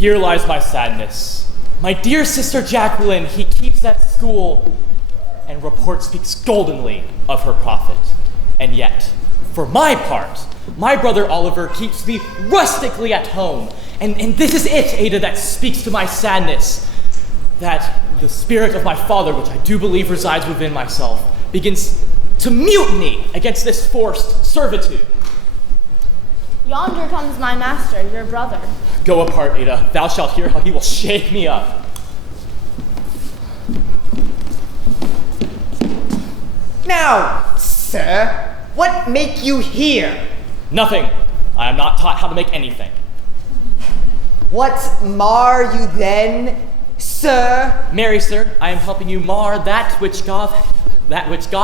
Here lies my sadness. My dear sister Jacqueline, he keeps at school, and report speaks goldenly of her prophet. And yet, for my part, my brother Oliver keeps me rustically at home. And this is it, Ada, that speaks to my sadness. That the spirit of my father, which I do believe resides within myself, begins to mutiny against this forced servitude. Yonder comes my master, your brother. Go apart, Ada. Thou shalt hear how he will shake me up. Now, sir, what make you here? Nothing. I am not taught how to make anything. What mar you then, sir? Marry, sir, I am helping you mar that which God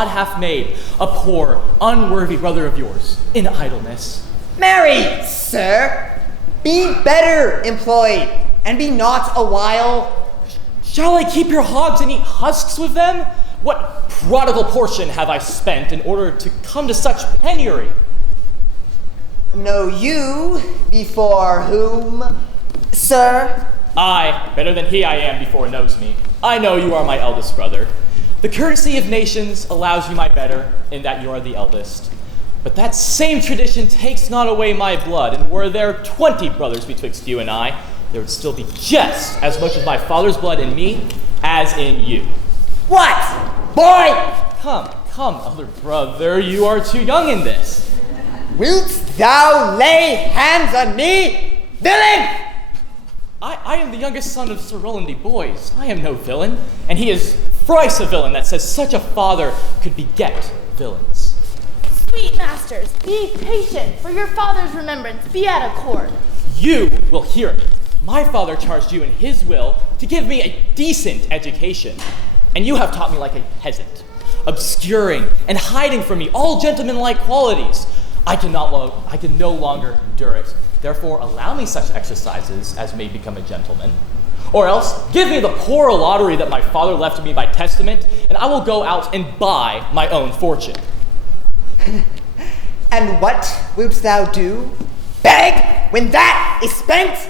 hath made, a poor, unworthy brother of yours, in idleness. Marry, sir, be better employed, and be not a while. Shall I keep your hogs and eat husks with them? What prodigal portion have I spent in order to come to such penury? Know you before whom, sir? Aye, better than he I am before knows me. I know you are my eldest brother. The courtesy of nations allows you my better, in that you are the eldest. But that same tradition takes not away my blood, and were there 20 brothers betwixt you and I, there would still be just as much of my father's blood in me as in you. What? Boy! Come, elder brother, you are too young in this. Wilt thou lay hands on me, villain? I am the youngest son of Sir Roland de Boys. I am no villain, and he is thrice a villain that says such a father could beget villains. Sweet masters, be patient, for your father's remembrance be at accord. You will hear me. My father charged you in his will to give me a decent education, and you have taught me like a peasant, obscuring and hiding from me all gentlemanlike qualities. I can no longer endure it. Therefore, allow me such exercises as may become a gentleman. Or else, give me the poor lottery that my father left me by testament, and I will go out and buy my own fortune. And what wilt thou do? Beg when that is spent?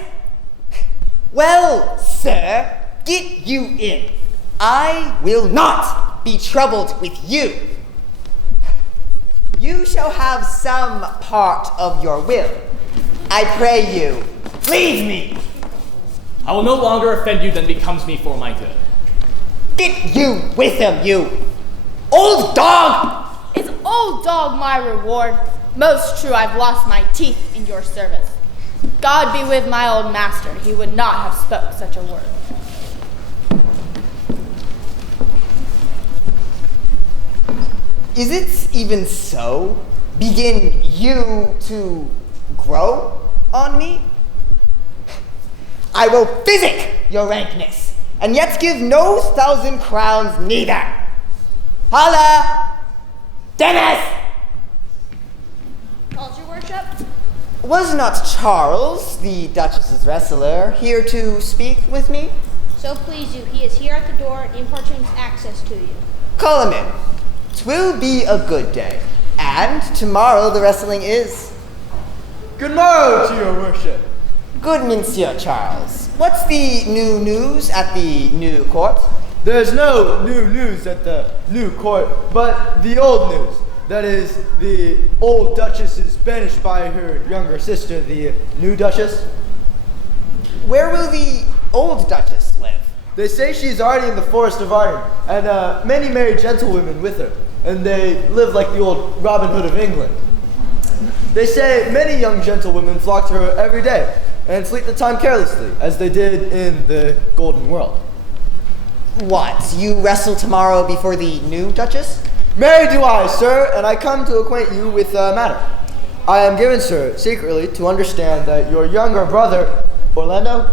Well, sir, get you in. I will not be troubled with you. You shall have some part of your will. I pray you, leave me. I will no longer offend you than becomes me for my good. Get you with him, you old dog! Is old dog my reward? Most true, I've lost my teeth in your service. God be with my old master, he would not have spoke such a word. Is it even so? Begin you to grow on me? I will physic your rankness, and yet give no 1,000 crowns neither. Holla! Dennis! Called your worship? Was not Charles, the Duchess's wrestler, here to speak with me? So please you, he is here at the door and importunes access to you. Call him in. 'Twill be a good day, and tomorrow the wrestling is. Good morrow to your worship. Good, Monsieur Charles. What's the new news at the new court? There's no new news at the new court, but the old news. That is, the old Duchess is banished by her younger sister, the new Duchess. Where will the old Duchess live? They say she's already in the Forest of Arden, and many married gentlewomen with her, and they live like the old Robin Hood of England. They say many young gentlewomen flock to her every day, and sleep the time carelessly, as they did in the Golden World. What, you wrestle tomorrow before the new Duchess? Marry do I, sir, and I come to acquaint you with the matter. I am given, sir, secretly to understand that your younger brother, Orlando,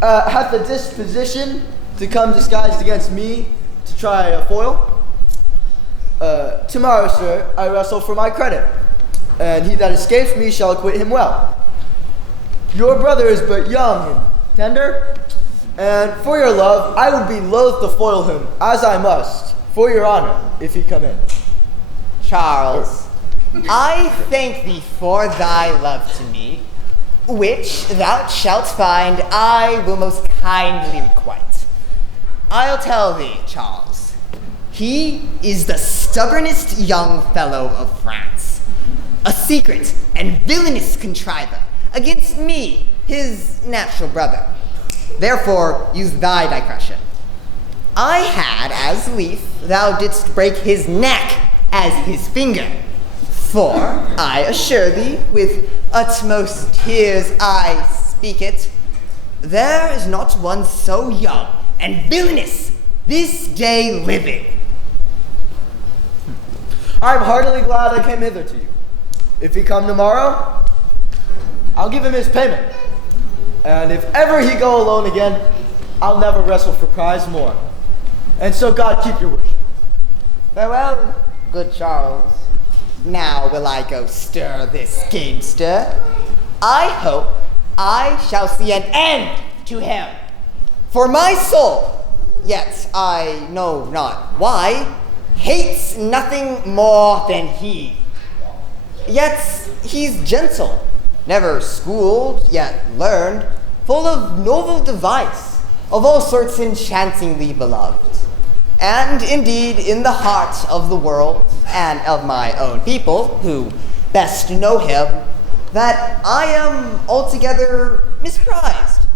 hath the disposition to come disguised against me to try a foil. Tomorrow, sir, I wrestle for my credit, and he that escapes me shall acquit him well. Your brother is but young and tender, and for your love, I would be loath to foil him, as I must, for your honor, if he come in. Charles, I thank thee for thy love to me. which thou shalt find I will most kindly requite. I'll tell thee, Charles, he is the stubbornest young fellow of France, a secret and villainous contriver against me, his natural brother. Therefore, use thy digression. I had as lief thou didst break his neck as his finger, for I assure thee, with utmost tears I speak it, there is not one so young and villainous this day living. I'm heartily glad I came hither to you. If he come tomorrow, I'll give him his payment. And if ever he go alone again, I'll never wrestle for prize more. And so God keep your worship. Farewell, good Charles. Now will I go stir this gamester. I hope I shall see an end to him. For my soul, yet I know not why, hates nothing more than he. Yet he's gentle, never schooled, yet learned, full of novel device, of all sorts enchantingly beloved. And indeed, in the heart of the world, and of my own people, who best know him, that I am altogether misprized.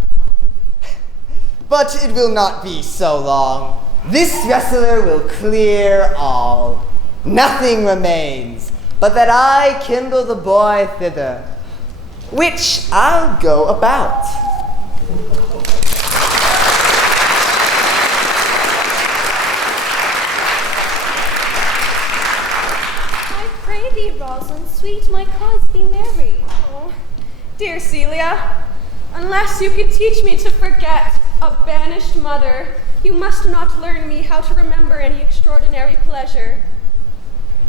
But it will not be so long. This wrestler will clear all. Nothing remains but that I kindle the boy thither, which I'll go about. I pray thee, Rosalind, sweet, my cause be merry. Oh, dear Celia, unless you could teach me to forget a banished mother, you must not learn me how to remember any extraordinary pleasure.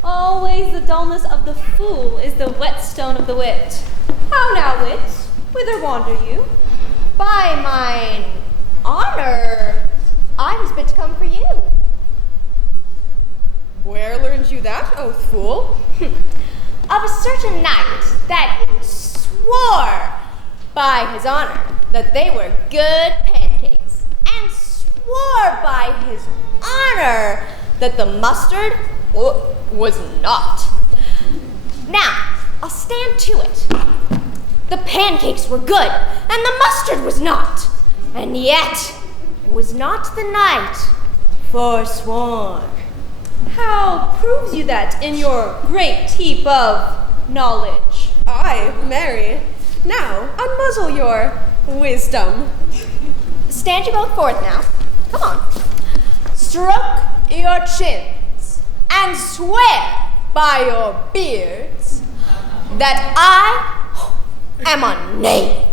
Always the dullness of the fool is the whetstone of the wit. How now, wit? Whither wander you? By mine honor, I was bid to come for you. Where learned you that, oath fool? Of a certain knight that swore by his honor that they were good pancakes, and swore by his honor that the mustard was not. Now, I'll stand to it. The pancakes were good, and the mustard was not. And yet, was not the knight forsworn. How proves you that in your great heap of knowledge? Aye, marry. Now, unmuzzle your wisdom. Stand you both forth now. Come on. Stroke your chins and swear by your beards that I am a knave.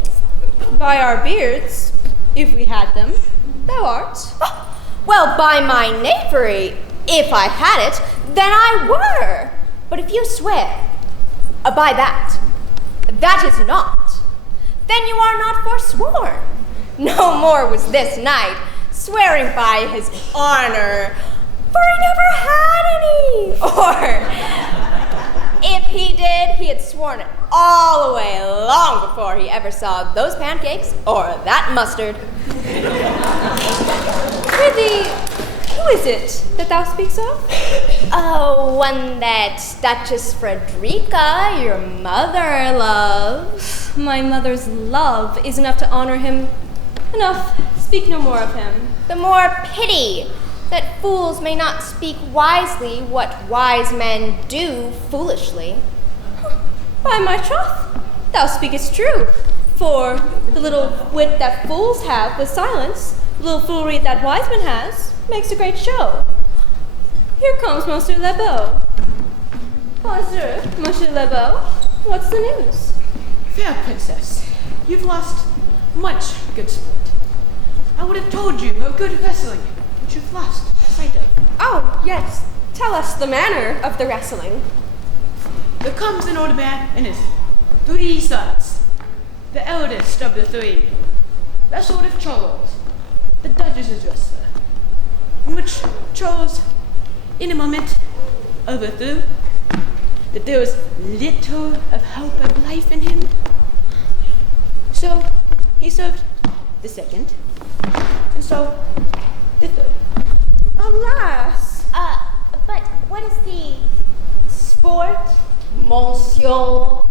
By our beards, if we had them, thou art. Well, by my knavery, if I had it, then I were. But if you swear by that is not, then you are not forsworn. No more was this knight swearing by his honor, for he never had any. Or if he did, he had sworn it all the way long before he ever saw those pancakes or that mustard. Prithee, who is it that thou speaks of? Oh, one that Duchess Frederica, your mother, loves. My mother's love is enough to honor him. Enough, speak no more of him. The more pity that fools may not speak wisely what wise men do foolishly. By my troth, thou speakest true. For the little wit that fools have with silence, the little foolery that wise man has, makes a great show. Here comes Monsieur Lebeau. Bonjour, Monsieur Lebeau. What's the news? Fair princess, you've lost much good sport. I would have told you of good wrestling, but you've lost sight of. Oh, yes. Tell us the manner of the wrestling. There comes an old man and his 3 sons. The eldest of the 3 wrestled with Charles, the Duchess's wrestler, in which Charles, in a moment, overthrew, that there was little of hope of life in him. So he served the second, and so the third. Alas! But what is the sport, monsieur,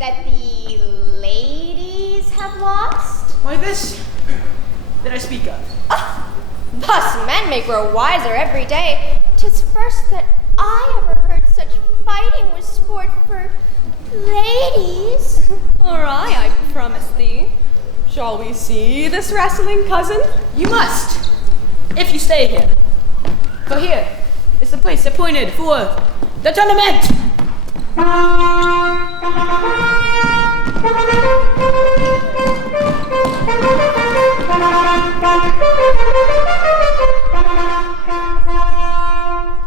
that the ladies have lost? Why, this that I speak of. Thus men may grow wiser every day. 'Tis first that I ever heard such fighting was sport for ladies. All right, I promise thee. Shall we see this wrestling, cousin? You must, if you stay here. For here is the place appointed for the tournament.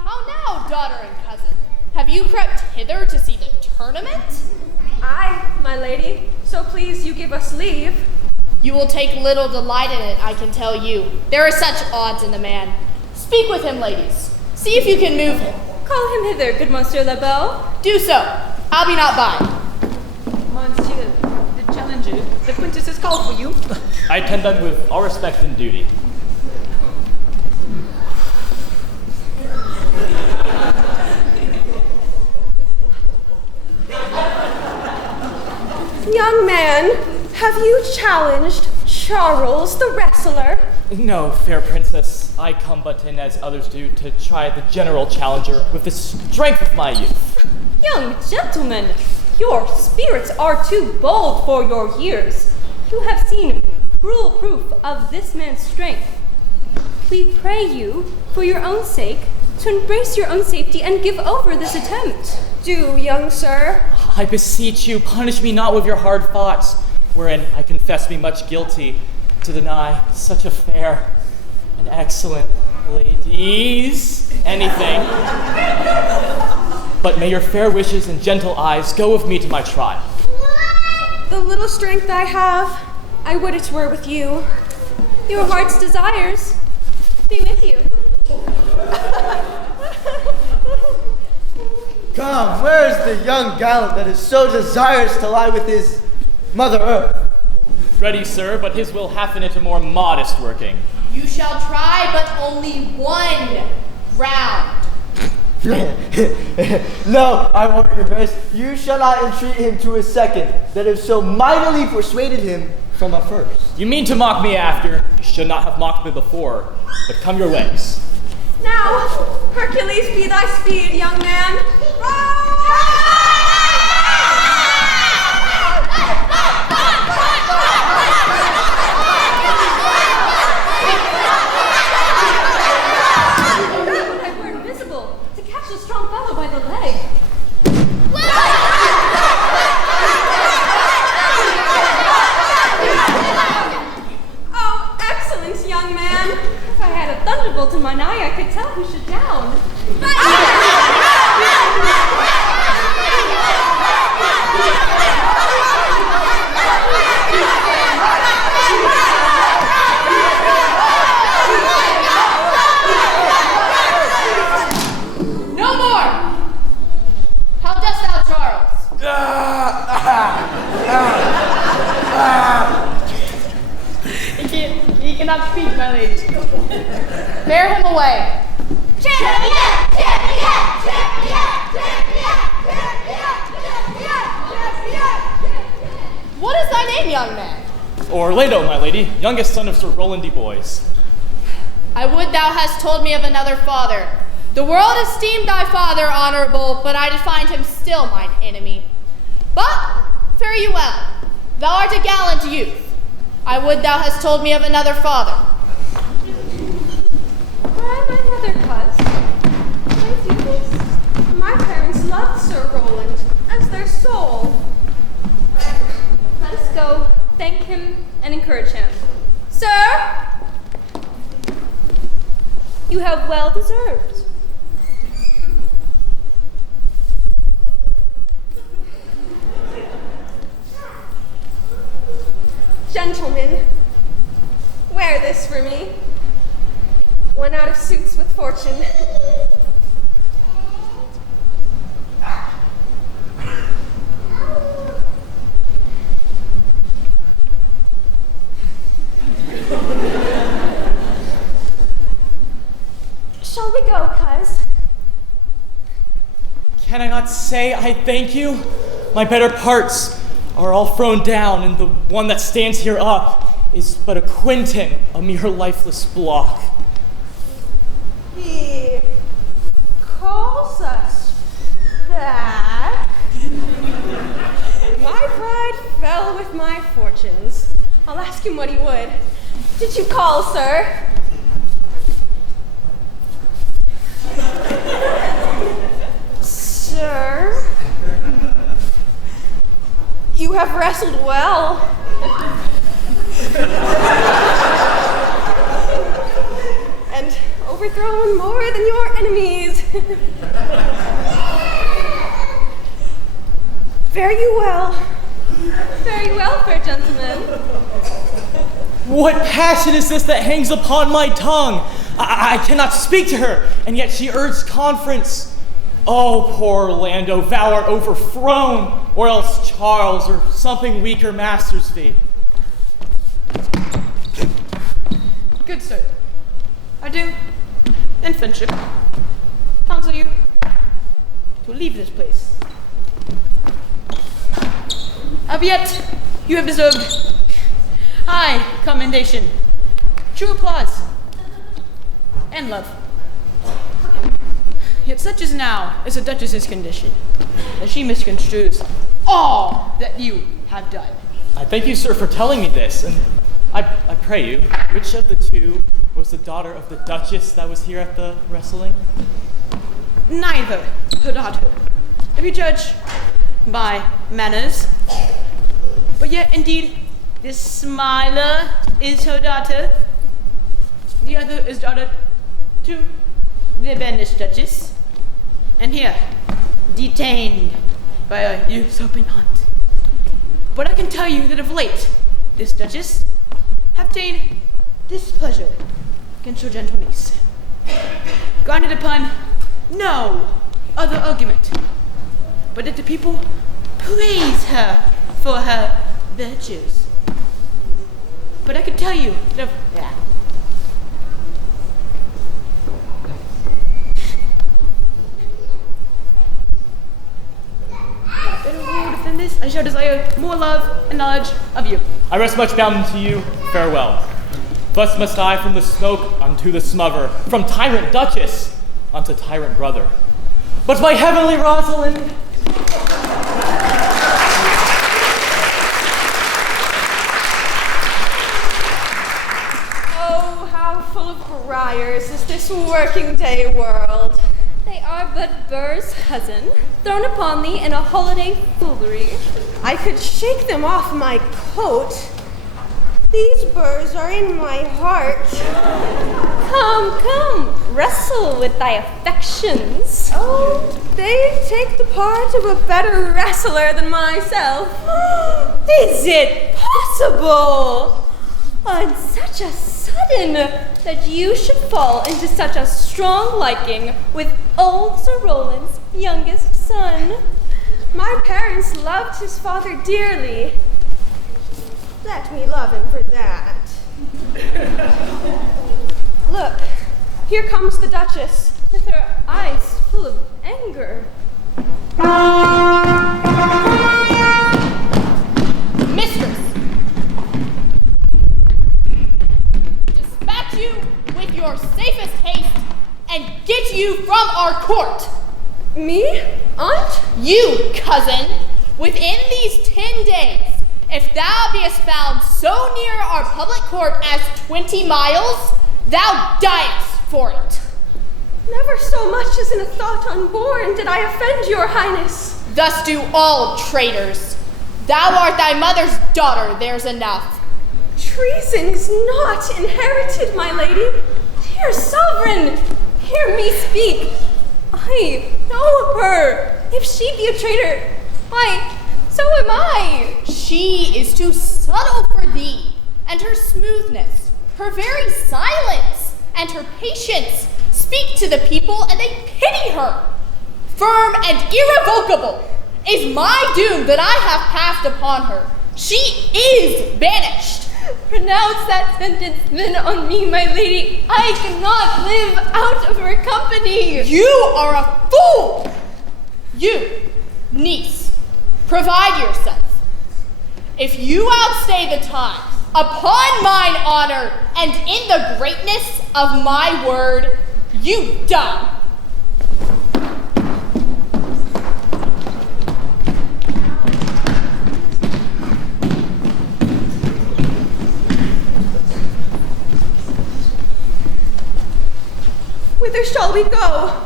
How now, daughter and cousin? Have you crept hither to see the tournament? Aye, my lady, so please you give us leave. You will take little delight in it, I can tell you. There are such odds in the man. Speak with him, ladies. See if you can move him. Call him hither, good Monsieur Lebel. Do so. I'll be not by. Monsieur, the challenger, the princess has called for you. I attend them with all respect and duty. Young man, have you challenged Charles the wrestler? No, fair princess. I come but in, as others do, to try the general challenger with the strength of my youth. Young gentleman, your spirits are too bold for your years. You have seen cruel proof of this man's strength. We pray you, for your own sake, to embrace your own safety and give over this attempt. Do, young sir. I beseech you, punish me not with your hard thoughts, wherein I confess me much guilty to deny such a fair and excellent ladies anything. But may your fair wishes and gentle eyes go with me to my trial. The little strength I have, I would it were with you. Your heart's desires be with you. Come, where is the young gallant that is so desirous to lie with his Mother Earth? Ready, sir, but his will happen into more modest working. You shall try but only one round. No, I warrant your grace, you shall not entreat him to a second that have so mightily persuaded him from a first. You mean to mock me after? You should not have mocked me before, but come your ways. Now, Hercules be thy speed, young man. I were invisible to catch the strong fellow by the leg. Oh, excellent, young man. If I had a thunderbolt in mine eye, I could tell who should down. No more! How dost thou, Charles? He cannot speak, my lady. Bear him away. Champion! Champion! Champion! Champion! What is thy name, young man? Orlando, my lady, youngest son of Sir Roland de Boys. I would thou hast told me of another father. The world esteemed thy father honorable, but I did find him still mine enemy. But fare you well. Thou art a gallant youth. I would thou hast told me of another father. Why my mother cuz? My dearest, my parents loved Sir Roland as their soul. Let us go, thank him, and encourage him. Sir, you have well deserved. Gentlemen, wear this for me. One out of suits with fortune. apologize. Can I not say I thank you? My better parts are all thrown down, and the one that stands here up is but a Quinton, a mere lifeless block. He calls us that. My pride fell with my fortunes. I'll ask him what he would. Did you call, sir? Sir? You have wrestled well. And overthrown more than your enemies. Fare you well. Fare you well, fair gentlemen. What passion is this that hangs upon my tongue? I cannot speak to her, and yet she urged conference. Oh, poor Orlando, thou art overthrown, or else Charles, or something weaker masters thee. Good sir, I do, in friendship, counsel you to leave this place. Albeit you have deserved high commendation, true applause, and love. Yet such is now is the Duchess's condition, that she misconstrues all that you have done. I thank you, sir, for telling me this, and I pray you, which of the two was the daughter of the Duchess that was here at the wrestling? Neither her daughter, if you judge by manners. But yet, indeed, this smiler is her daughter. The other is daughter to the banished Duchess, and here, detained by a usurping aunt. But I can tell you that of late, this Duchess have obtained displeasure against your gentle niece, grounded upon no other argument, but that the people praise her for her virtues. But I can tell you that of better rule than this, I shall desire more love and knowledge of you. I rest much bound to you, farewell. Thus must I from the smoke unto the smother, from tyrant Duchess unto tyrant brother. But my heavenly Rosalind, Oh, how full of briars is this working day world. They are but burrs, cousin, thrown upon thee in a holiday foolery. I could shake them off my coat. These burrs are in my heart. Come, come, wrestle with thy affections. Oh, they take the part of a better wrestler than myself. Is it possible? On such a sudden that you should fall into such a strong liking with old Sir Roland's youngest son. My parents loved his father dearly. Let me love him for that. Look, here comes the Duchess, with her eyes full of anger. Mistress! Dispatch you with your safest haste and get you from our court. Me? Aunt? You, cousin, within these 10 days, if thou beest found so near our public court as 20 miles, thou diest for it. Never so much as in a thought unborn did I offend your highness. Thus do all traitors. Thou art thy mother's daughter, there's enough. Treason is not inherited, my lady. Dear sovereign, hear me speak. I know her. If she be a traitor, why, so am I. She is too subtle for thee, and her smoothness, her very silence, and her patience speak to the people, and they pity her. Firm and irrevocable is my doom that I have passed upon her. She is banished. Pronounce that sentence then on me, my lady. I cannot live out of her company. You are a fool! You, niece, provide yourself. If you outstay the time, upon mine honor and in the greatness of my word, you die. Whither shall we go?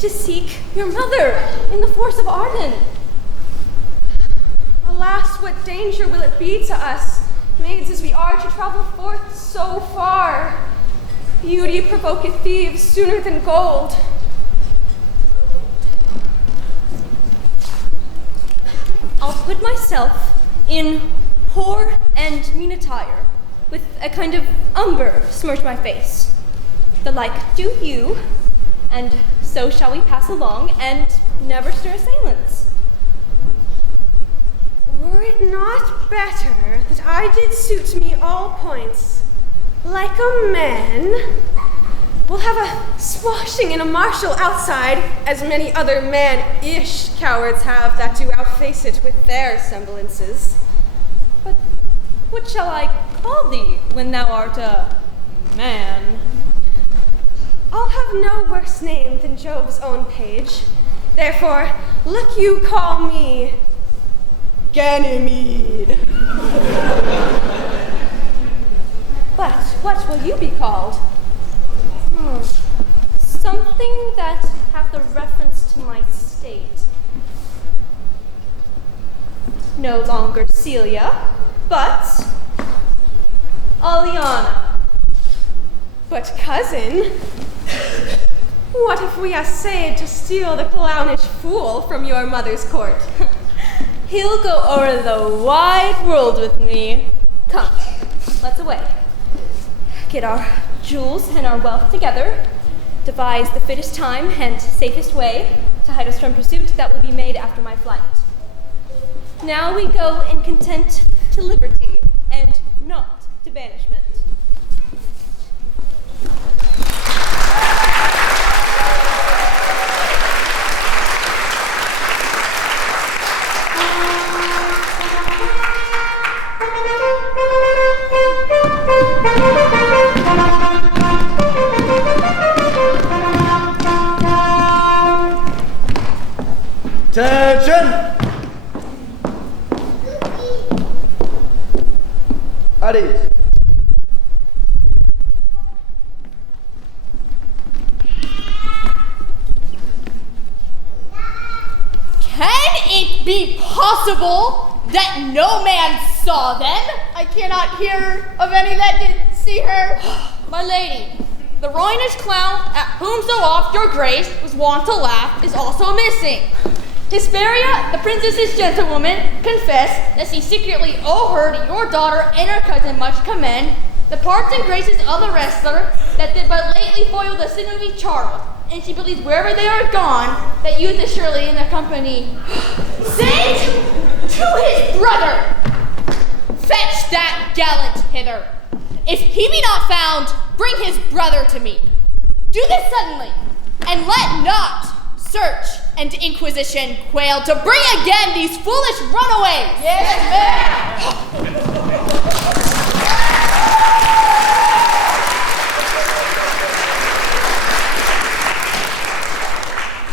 To seek your mother in the force of Arden. Alas, what danger will it be to us, maids as we are, to travel forth so far? Beauty provoketh thieves sooner than gold. I'll put myself in poor and mean attire, with a kind of umber smudge my face. The like do you, and so shall we pass along and never stir assailants. Were it not better that I did suit me all points, like a man? We'll have a swashing and a martial outside, as many other man-ish cowards have that do outface it with their semblances. But what shall I call thee when thou art a man? I'll have no worse name than Job's own page. Therefore, look you call me Ganymede. But what will you be called? Something that hath a reference to my state. No longer Celia, but Aliana. But cousin, what if we essayed to steal the clownish fool from your mother's court? He'll go o'er the wide world with me. Come, let's away. Get our jewels and our wealth together, devise the fittest time and safest way to hide us from pursuit that will be made after my flight. Now we go in content to liberty and not to banishment. Attention! At ease. Can it be possible that no man saw them? I cannot hear of any that did see her. My lady, the roynish clown at whom so oft your grace was wont to laugh is also missing. Hesperia, the princess's gentlewoman, confessed that she secretly o'erheard your daughter and her cousin much commend the parts and graces of the wrestler that did but lately foil the sinewy Charles, and she believes wherever they are gone, that youth is surely in the company. Send to his brother! Fetch that gallant hither. If he be not found, bring his brother to me. Do this suddenly, and let not search and inquisition quail to bring again these foolish runaways. Yes,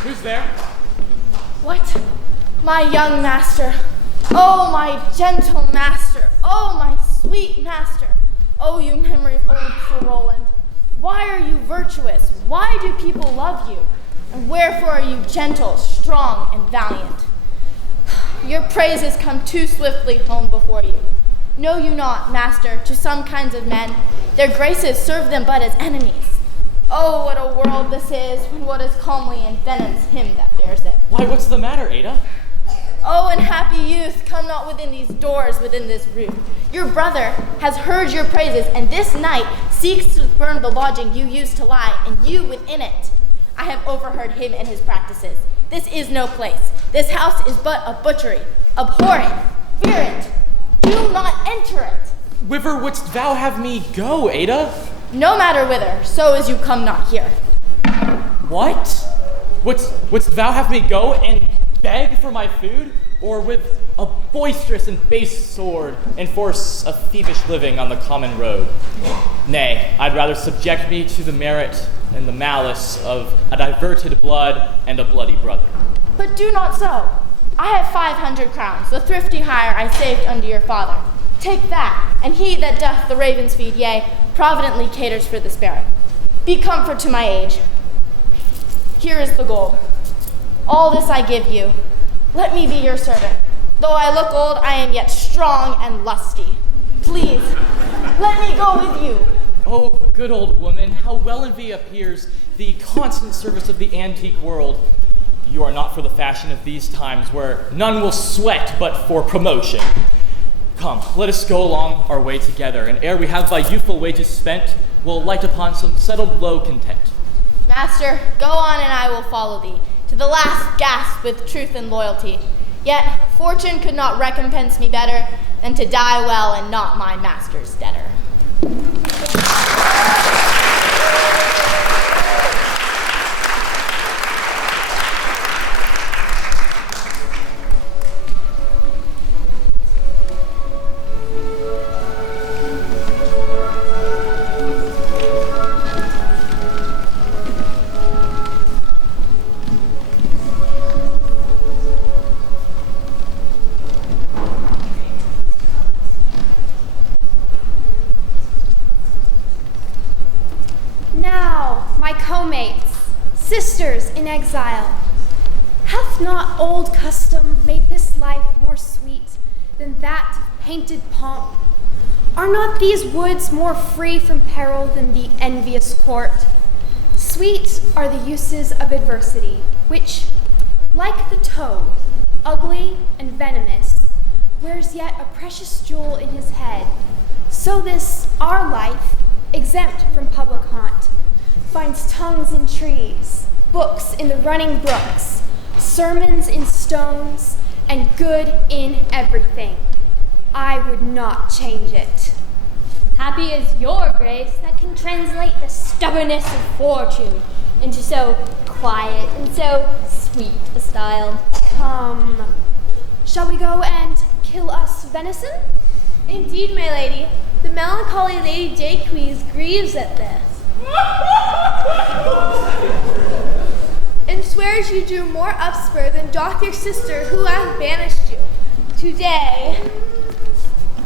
Who's there? What? My young master. Oh, my gentle master. Oh, my sweet master. Oh, you memory of old Sir Roland. Why are you virtuous? Why do people love you? And wherefore are you gentle, strong, and valiant? Your praises come too swiftly home before you. Know you not, master, to some kinds of men, their graces serve them but as enemies. Oh, what a world this is, when what is calmly envenoms him that bears it. Why, what's the matter, Ada? Oh, unhappy youth, come not within these doors, within this roof. Your brother has heard your praises, and this night seeks to burn the lodging you used to lie, and you within it. I have overheard him and his practices. This is no place. This house is but a butchery. Abhor it, fear it, do not enter it. Whither wouldst thou have me go, Ada? No matter whither, so as you come not here. What? Wouldst thou have me go and beg for my food? Or with a boisterous and base sword enforce a thievish living on the common road? Nay, I'd rather subject me to the merit and the malice of a diverted blood and a bloody brother. But do not so. I have 500 crowns, the thrifty hire I saved unto your father. Take that, and he that doth the ravens feed, yea, providently caters for the sparrow. Be comfort to my age. Here is the gold. All this I give you. Let me be your servant. Though I look old, I am yet strong and lusty. Please, let me go with you. Oh, good old woman, how well in thee appears the constant service of the antique world. You are not for the fashion of these times, where none will sweat but for promotion. Come, let us go along our way together, and ere we have thy youthful wages spent, we'll light upon some settled low content. Master, go on and I will follow thee, to the last gasp with truth and loyalty. Yet fortune could not recompense me better than to die well and not my master's debtor. Sisters in exile, hath not old custom made this life more sweet than that of painted pomp? Are not these woods more free from peril than the envious court? Sweet are the uses of adversity, which, like the toad, ugly and venomous, wears yet a precious jewel in his head. So this, our life, exempt from public haunt, finds tongues in trees, books in the running brooks, sermons in stones, and good in everything. I would not change it. Happy is your grace that can translate the stubbornness of fortune into so quiet and so sweet a style. Come, shall we go and kill us venison? Indeed, my lady, the melancholy Lady Jaques grieves at this. And swears you do more upspur than doth your sister who hath banished you. Today,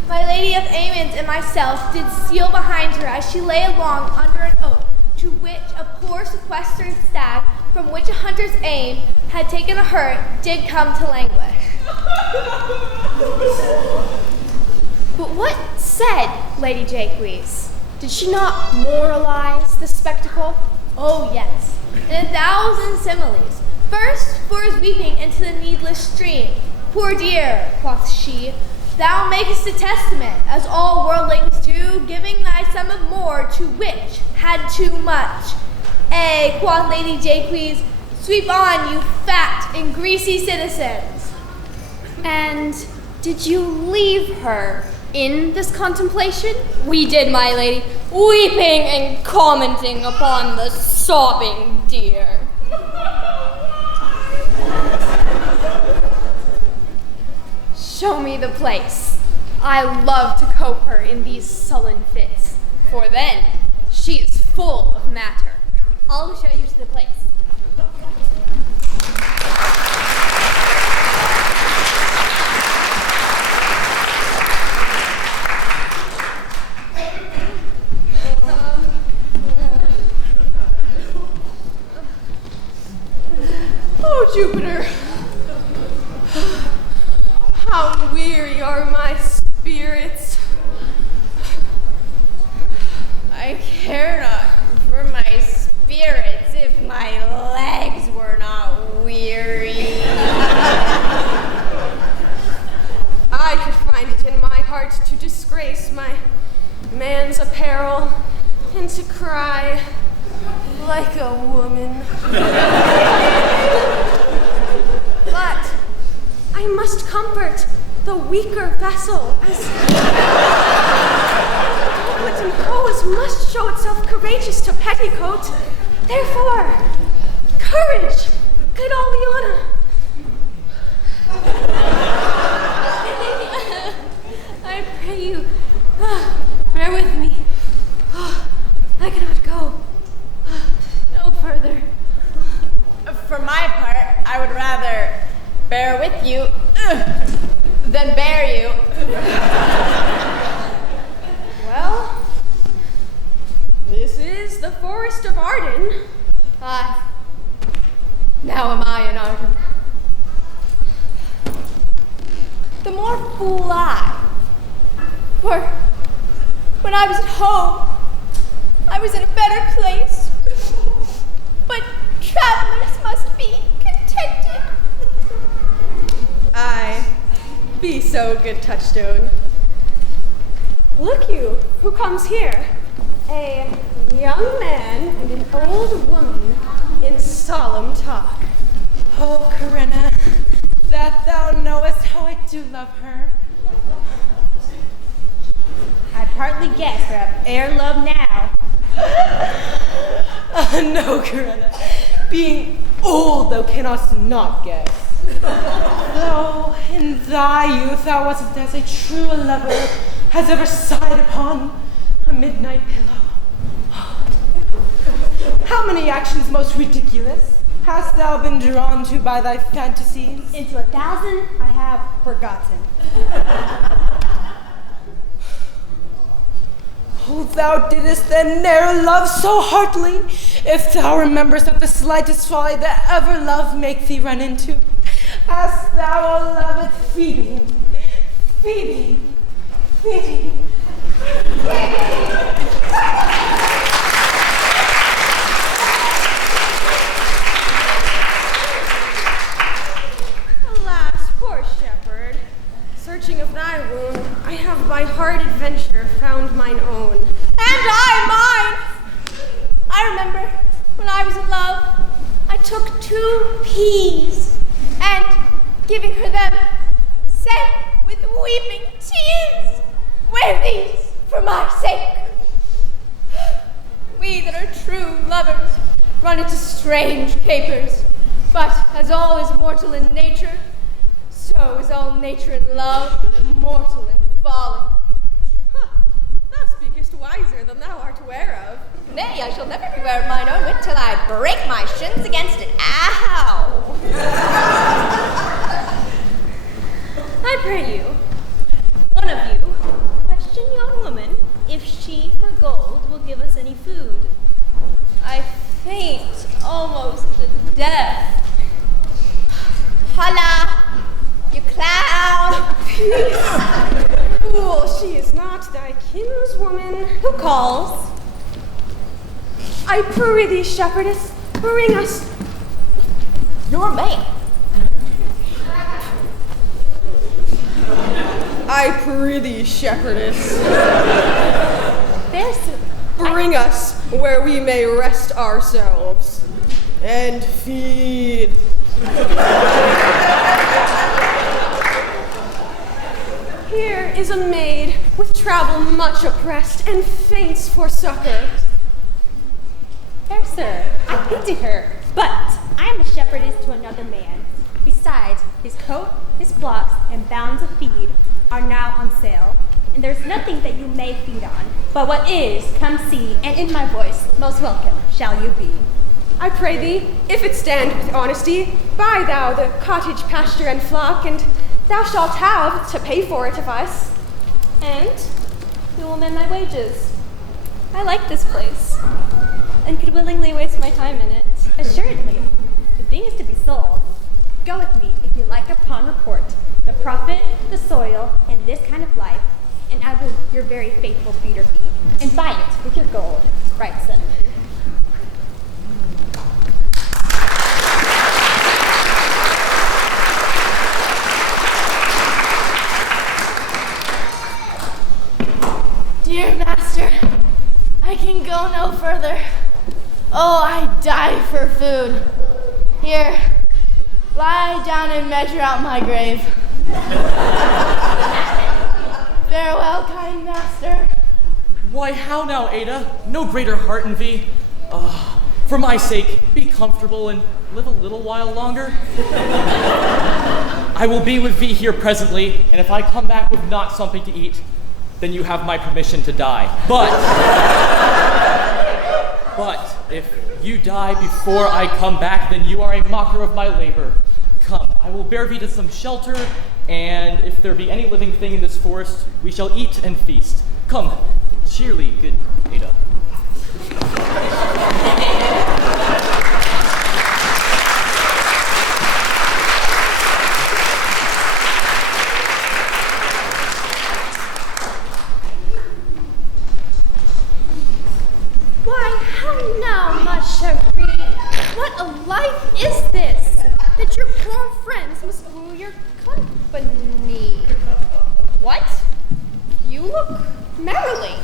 my lady of Amons and myself did seal behind her as she lay along under an oak, to which a poor sequestered stag, from which a hunter's aim had taken a hurt, did come to languish. But what said Lady Jaques? Did she not moralize the spectacle? Oh, yes, in 1,000 similes. First, for his weeping into the needless stream. Poor dear, quoth she, thou makest a testament, as all worldlings do, giving thy sum of more to which had too much. Eh, quoth Lady Jaques, sweep on, you fat and greasy citizens. And did you leave her in this contemplation? We did, my lady, weeping and commenting upon the sobbing deer. Show me the place. I love to cope her in these sullen fits, for then she is full of matter. I'll show you to the place. Oh, Jupiter, how weary are my spirits. I care not for my spirits if my legs were not weary. I could find it in my heart to disgrace my man's apparel and to cry like a woman. But I must comfort the weaker vessel as goblet and hose must show itself courageous to petticoat. Therefore, courage, good Aliana. I pray you, bear with me. I cannot go no further. For my part, I would rather bear with you than bear you. Well, this is the forest of Arden. Now am I in Arden. The more fool I. For when I was at home, I was in a better place. But travelers must be contented. Aye, be so, good Touchstone. Look you, who comes here? A young man and an old woman in solemn talk. Oh, Corinna, that thou knowest how I do love her. I partly guess her ere love now. No, Corinna, being old thou canst not guess. Though in thy youth thou wast as a true lover has ever sighed upon a midnight pillow. How many actions most ridiculous hast thou been drawn to by thy fantasies? Into 1,000 I have forgotten. Oh, thou didst then ne'er love so heartily, if thou rememberest of the slightest folly that ever love make thee run into. As thou loved Phoebe, Phoebe, Phoebe, Alas, poor shepherd, searching of thy wound, I have by hard adventure found mine own. And I mine! I remember when I was in love, I took 2 peas and, giving her them, said with weeping tears, "Wear these for my sake." We that are true lovers run into strange capers, but as all is mortal in nature, so is all nature in love mortal in folly. Thou speakest wiser than thou art aware of. Nay, I shall never beware of mine own wit till I break my shins against it. Ow! I pray you, one of you, question yon woman if she for gold will give us any food. I faint almost to death. Holla, you clown! Fool, she is not thy kinswoman. Who calls? I prithee, shepherdess, bring us. Your man. I prithee, shepherdess, There's bring us where we may rest ourselves and feed. Here is a maid with travel much oppressed and faints for succor. Fair sir, I pity her, but I am a shepherdess to another man. Besides, his coat, his flocks, and bounds of feed are now on sale, and there's nothing that you may feed on. But what is, come see, and in my voice, most welcome shall you be. I pray thee, if it stand with honesty, buy thou the cottage pasture and flock, and thou shalt have to pay for it of us. And we will mend my wages. I like this place, and could willingly waste my time in it. Assuredly, the thing is to be sold. Go with me if you like upon report, the profit, the soil, and this kind of life, and I will your very faithful feeder be, and buy it with your gold, right suddenly. Dear master, I can go no further. Oh, I die for food. Here, lie down and measure out my grave. Farewell, kind master. Why, how now, Ada? No greater heart in thee. For my sake, be comfortable and live a little while longer. I will be with thee here presently, and if I come back with not something to eat, then you have my permission to die. But if you die before I come back, then you are a mocker of my labor. Come, I will bear thee to some shelter, and if there be any living thing in this forest, we shall eat and feast. Come, cheerly, good Ada. Why, how now, ma chérie? What a life is this, that your poor friends must rue your company? What? You look merrily.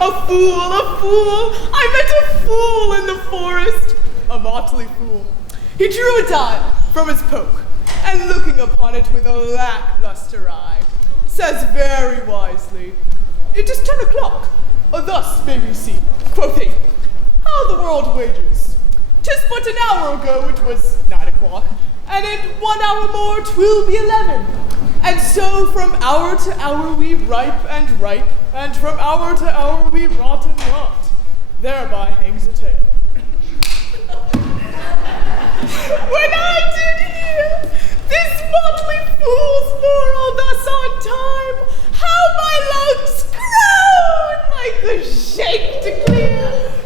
A fool! I met a fool in the forest. A motley fool. He drew a dime from his poke, and looking upon it with a lackluster eye, says very wisely, "It is 10 o'clock. Thus may we see," quoth he, "how the world wages. 'Tis but an hour ago it was 9 o'clock, and in 1 hour more 'twill be 11. And so from hour to hour we ripe, and from hour to hour we rot and rot. Thereby hangs a tale." When I did hear this motley fool's moral thus on time, how my lungs groan like the shake to clear,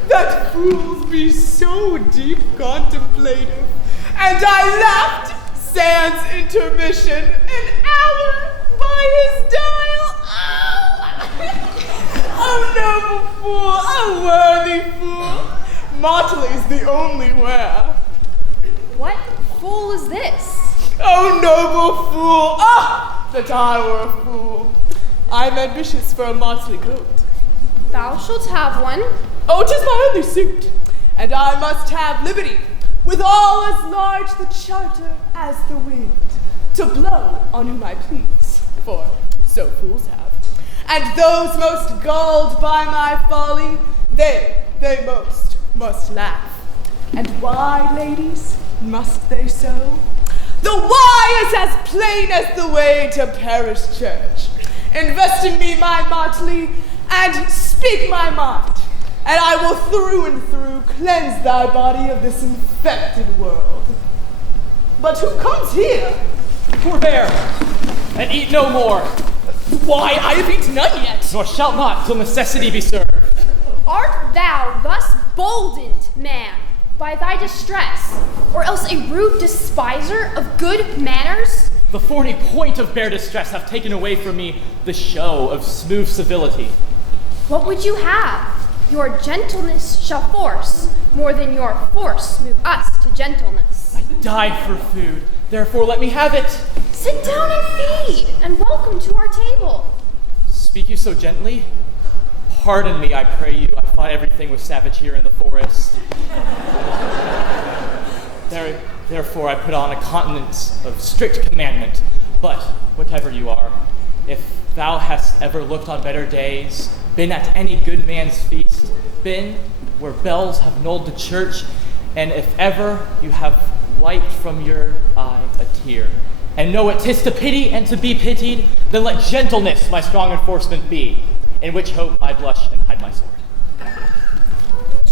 that fools be so deep contemplative. And I laughed, sans intermission, an hour by his dial. Oh, noble fool, oh, worthy fool, motley's the only wear. What fool is this? Oh, noble fool, that I were a fool. I'm ambitious for a motley coat. Thou shalt have one. Oh, 'tis my only suit, and I must have liberty, with all as large the charter as the wind, to blow on whom I please, for so fools have. And those most galled by my folly, they most must laugh. And why, ladies, must they so? The why is as plain as the way to parish church. Invest in me my motley, and speak my mind, and I will through and through cleanse thy body of this infected world. But who comes here? Forbear, and eat no more, Why, I have eaten none yet. nor shalt not till necessity be served. Art thou thus boldened, man, by thy distress, or else a rude despiser of good manners? The thorny point of bare distress hath taken away from me the show of smooth civility. What would you have? Your gentleness shall force, more than your force move us to gentleness. I die for food, therefore let me have it. Sit down and feed, and welcome to our table. Speak you so gently? Pardon me, I pray you. I thought everything was savage here in the forest. Therefore I put on a countenance of strict commandment. But whatever you are, if thou hast ever looked on better days, been at any good man's feast, been where bells have knolled to church, and if ever you have wiped from your eye a tear, and know it 'tis to pity and to be pitied, then let gentleness my strong enforcement be, in which hope I blush and hide my sword.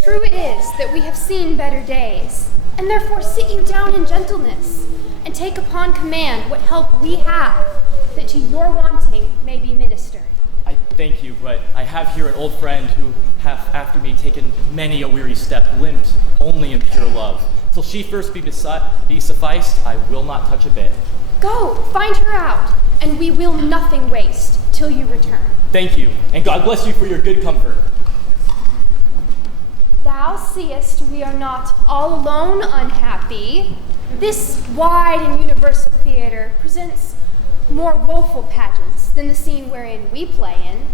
True it is that we have seen better days, and therefore sit you down in gentleness, and take upon command what help we have, that to your wanting may be ministered. I thank you, but I have here an old friend who hath after me taken many a weary step, limped only in pure love. Till she first be sufficed, I will not touch a bit. Go, find her out, and we will nothing waste till you return. Thank you, and God bless you for your good comfort. Thou seest we are not all alone unhappy. This wide and universal theater presents more woeful pageants than the scene wherein we play in.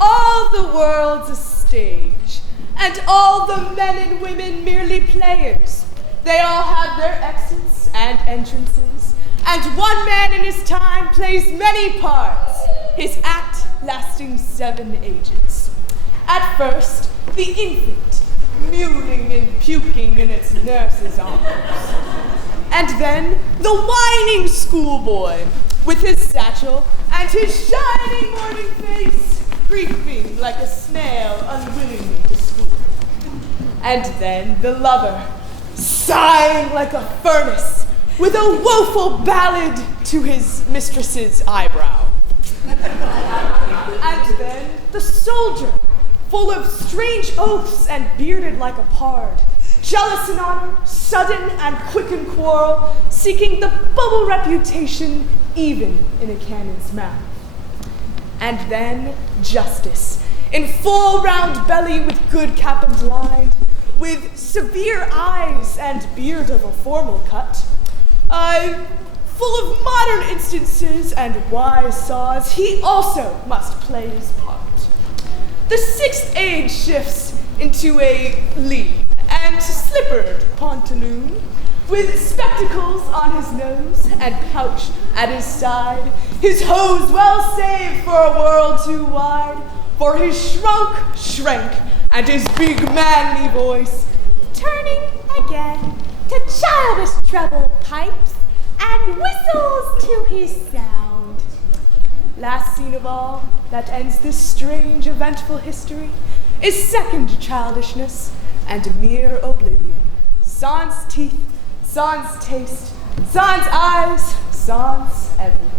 All the world's a stage, and all the men and women merely players. They all have their exits and entrances, and one man in his time plays many parts, his act lasting 7 ages. At first, the infant, mewling and puking in its nurse's arms. And then the whining schoolboy, with his satchel and his shining morning face, creeping like a snail unwillingly to school. And then the lover, sighing like a furnace, with a woeful ballad to his mistress's eyebrow. And then the soldier, full of strange oaths and bearded like a pard, jealous in honor, sudden and quick in quarrel, seeking the bubble reputation even in a cannon's mouth. And then justice, in full round belly with good cap and lined, with severe eyes and beard of a formal cut, full of modern instances and wise saws, he also must play his part. The 6th age shifts into a lean and slippered pantaloon, with spectacles on his nose and pouch at his side, his hose well saved for a world too wide, for his shrank, and his big manly voice, turning again to childish treble pipes and whistles to his sound. Last scene of all that ends this strange, eventful history is second childishness and mere oblivion. Sans teeth, sans taste, sans eyes, sans everything.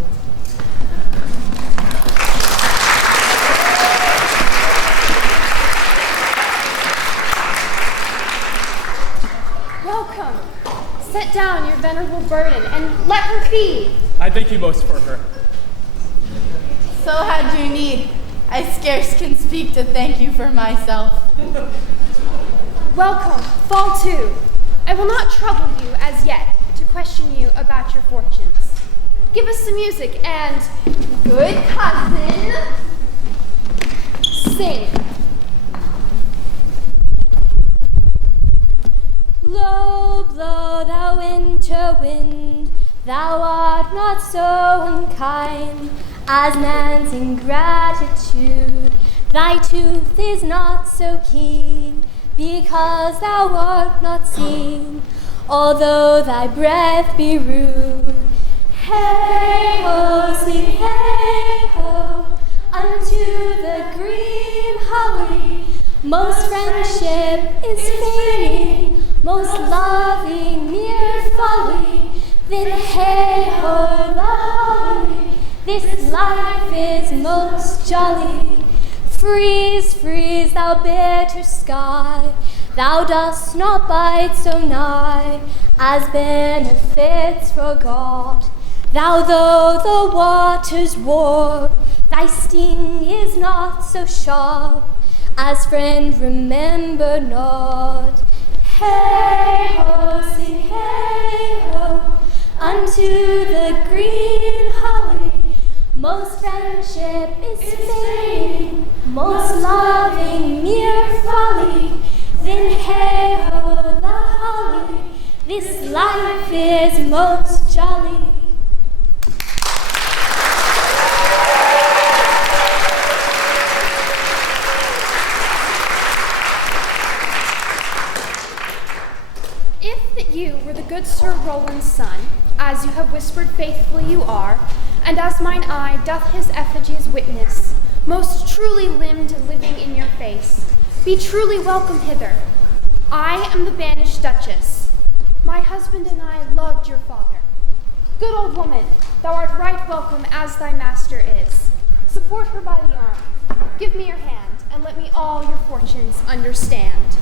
Welcome. Set down your venerable burden and let her feed. I thank you most for her. So had you need. I scarce can speak to thank you for myself. Welcome, Fall 2. I will not trouble you as yet to question you about your fortunes. Give us some music and, good cousin, sing. Blow, blow, thou winter wind, thou art not so unkind as man's ingratitude. Thy tooth is not so keen, because thou art not seen, although thy breath be rude. Hey ho, sing hey ho, unto the green holly. Most friendship is fading, most loving mere folly. Then hey ho, the holly, this life is most jolly. Freeze, freeze, thou bitter sky, thou dost not bite so nigh as benefits forgot. Thou though the waters warp, thy sting is not so sharp as friend remember not. Hey ho, sing hey ho, unto the green holly. Most friendship is fading, most loving mere folly. Then hey ho, the holly, this life is most jolly. If that you were the good Sir Roland's son, as you have whispered faithfully you are, and as mine eye doth his effigies witness, most truly limbed living in your face, be truly welcome hither. I am the banished Duchess. My husband and I loved your father. Good old woman, thou art right welcome as thy master is. Support her by the arm. Give me your hand, and let me all your fortunes understand.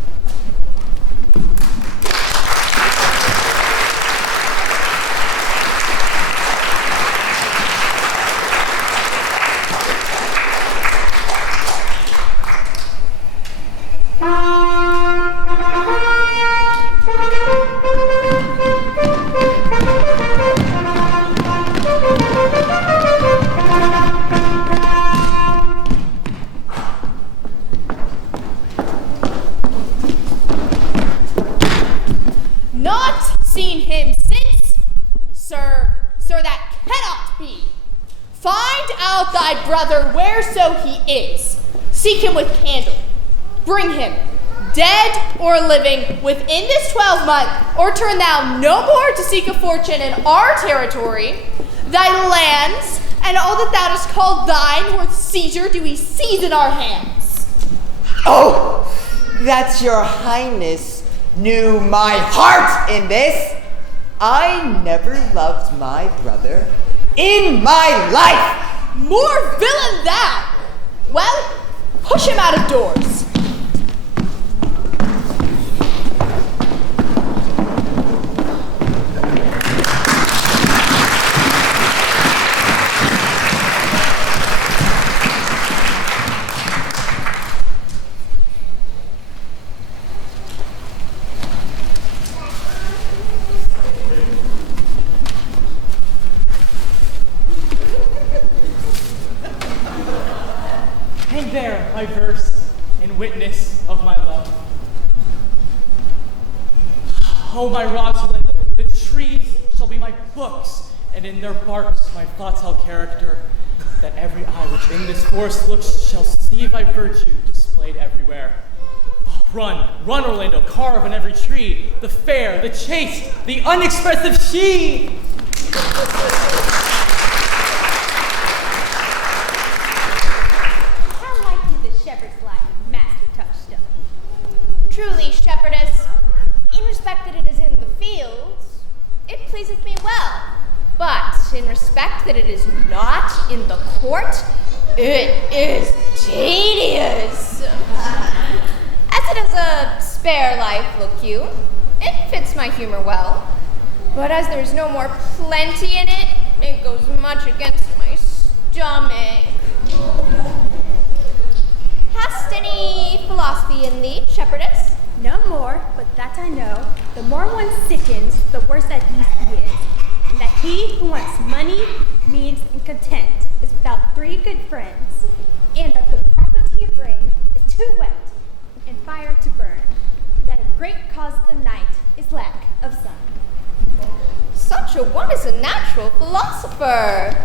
sir, that cannot be. Find out thy brother whereso he is. Seek him with candor. Bring him, dead or living, within this 12 month, or turn thou no more to seek a fortune in our territory. Thy lands and all that thou dost call thine worth seizure do we seize in our hands. Oh, that your highness knew my heart in this. I never loved my brother in my life. More villain thou. Well, push him out of doors. Hang there, my verse, in witness of my love. Oh, my Rosalind, the trees shall be my books, and in their barks my thoughts I'll character, that every eye which in this forest looks shall see thy virtue displayed everywhere. Oh, run, run, Orlando, carve in every tree, the fair, the chaste, the unexpressive she! Truly, shepherdess, in respect that it is in the fields, it pleaseth me well. But in respect that it is not in the court, it is tedious. As it is a spare life, look you, it fits my humor well. But as there is no more plenty in it, it goes much against my stomach. Hast any philosophy in thee, shepherdess? No more, but that I know, the more one sickens, the worse at ease he is. And that he who wants money, means, and content is without 3 good friends. And that the property of rain is too wet, and fire to burn. And that a great cause of the night is lack of sun. Such a one is a natural philosopher.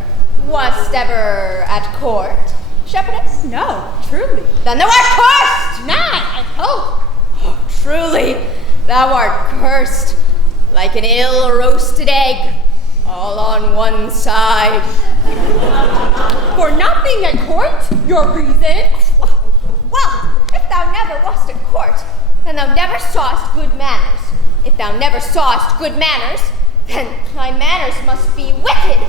Wast ever at court, shepherdess? No, truly. Then thou art cursed! Nay, I hope. Oh, truly, thou art cursed, like an ill-roasted egg, all on one side. For not being at court, your reason? Well, if thou never wast at court, then thou never sawest good manners. If thou never sawest good manners, then thy manners must be wicked.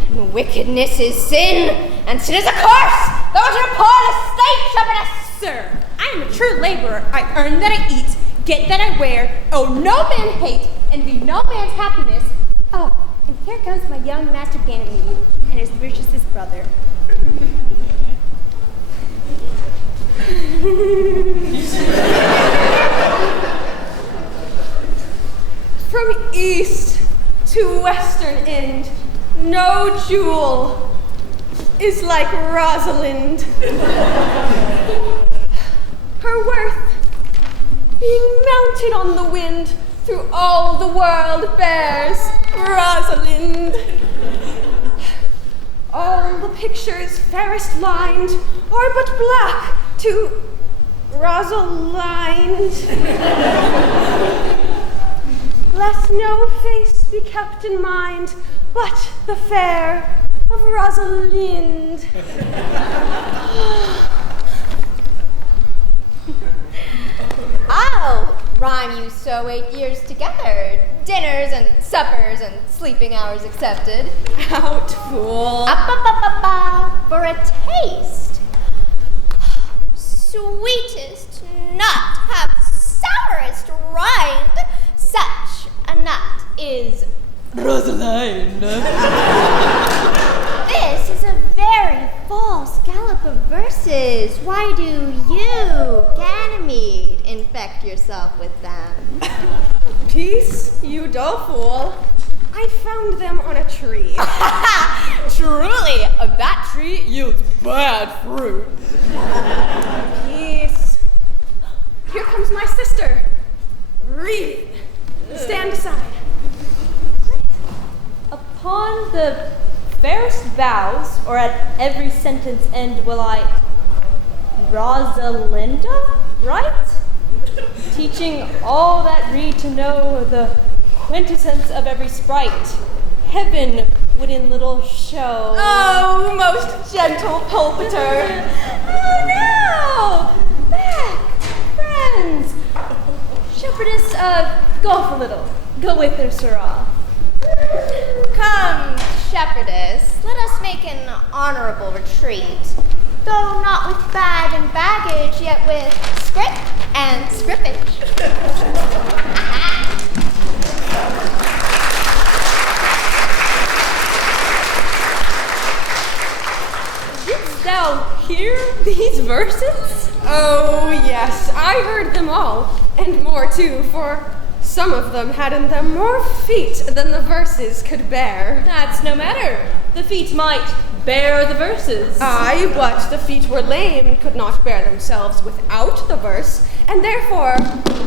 And wickedness is sin, and sin is a curse. Thou art an upon estate, shepherdess. Sir, I am a true laborer. I earn that I eat, get that I wear, owe no man hate, envy no man's happiness. Oh, and here comes my young master Ganymede and his Virtuous brother. From east to western end, no jewel is like Rosalind. Her worth being mounted on the wind through all the world bears Rosalind. All the pictures fairest lined are but black to Rosalind. Lest no face be kept in mind but the fair of Rosalind. I'll rhyme you so 8 years together, dinners and suppers and sleeping hours accepted. Out, fool. For a taste. Sweetest nut hath sourest rind, such a nut is Rosalind. This is a very false gallop of verses. Why do you, Ganymede, infect yourself with them? Peace, you dull fool. I found them on a tree. Truly, that tree yields bad fruit. Peace. Here comes my sister. Reading. Stand aside. upon the fairest bows, or at every sentence end, will I Rosalinda, right? Teaching all that read to know the quintessence of every sprite. Heaven would in little show. Oh, most gentle pulpiter. Oh no! Back, friends. Shepherdess, go off a little. Go with her, sirrah. Come, shepherdess, let us make an honorable retreat. Though not with bag and baggage, yet with scrip and scrippage. Didst thou hear these verses? Oh, yes, I heard them all, and more too, for some of them had in them more feet than the verses could bear. That's no matter. The feet might bear the verses. Aye, but the feet were lame and could not bear themselves without the verse, and therefore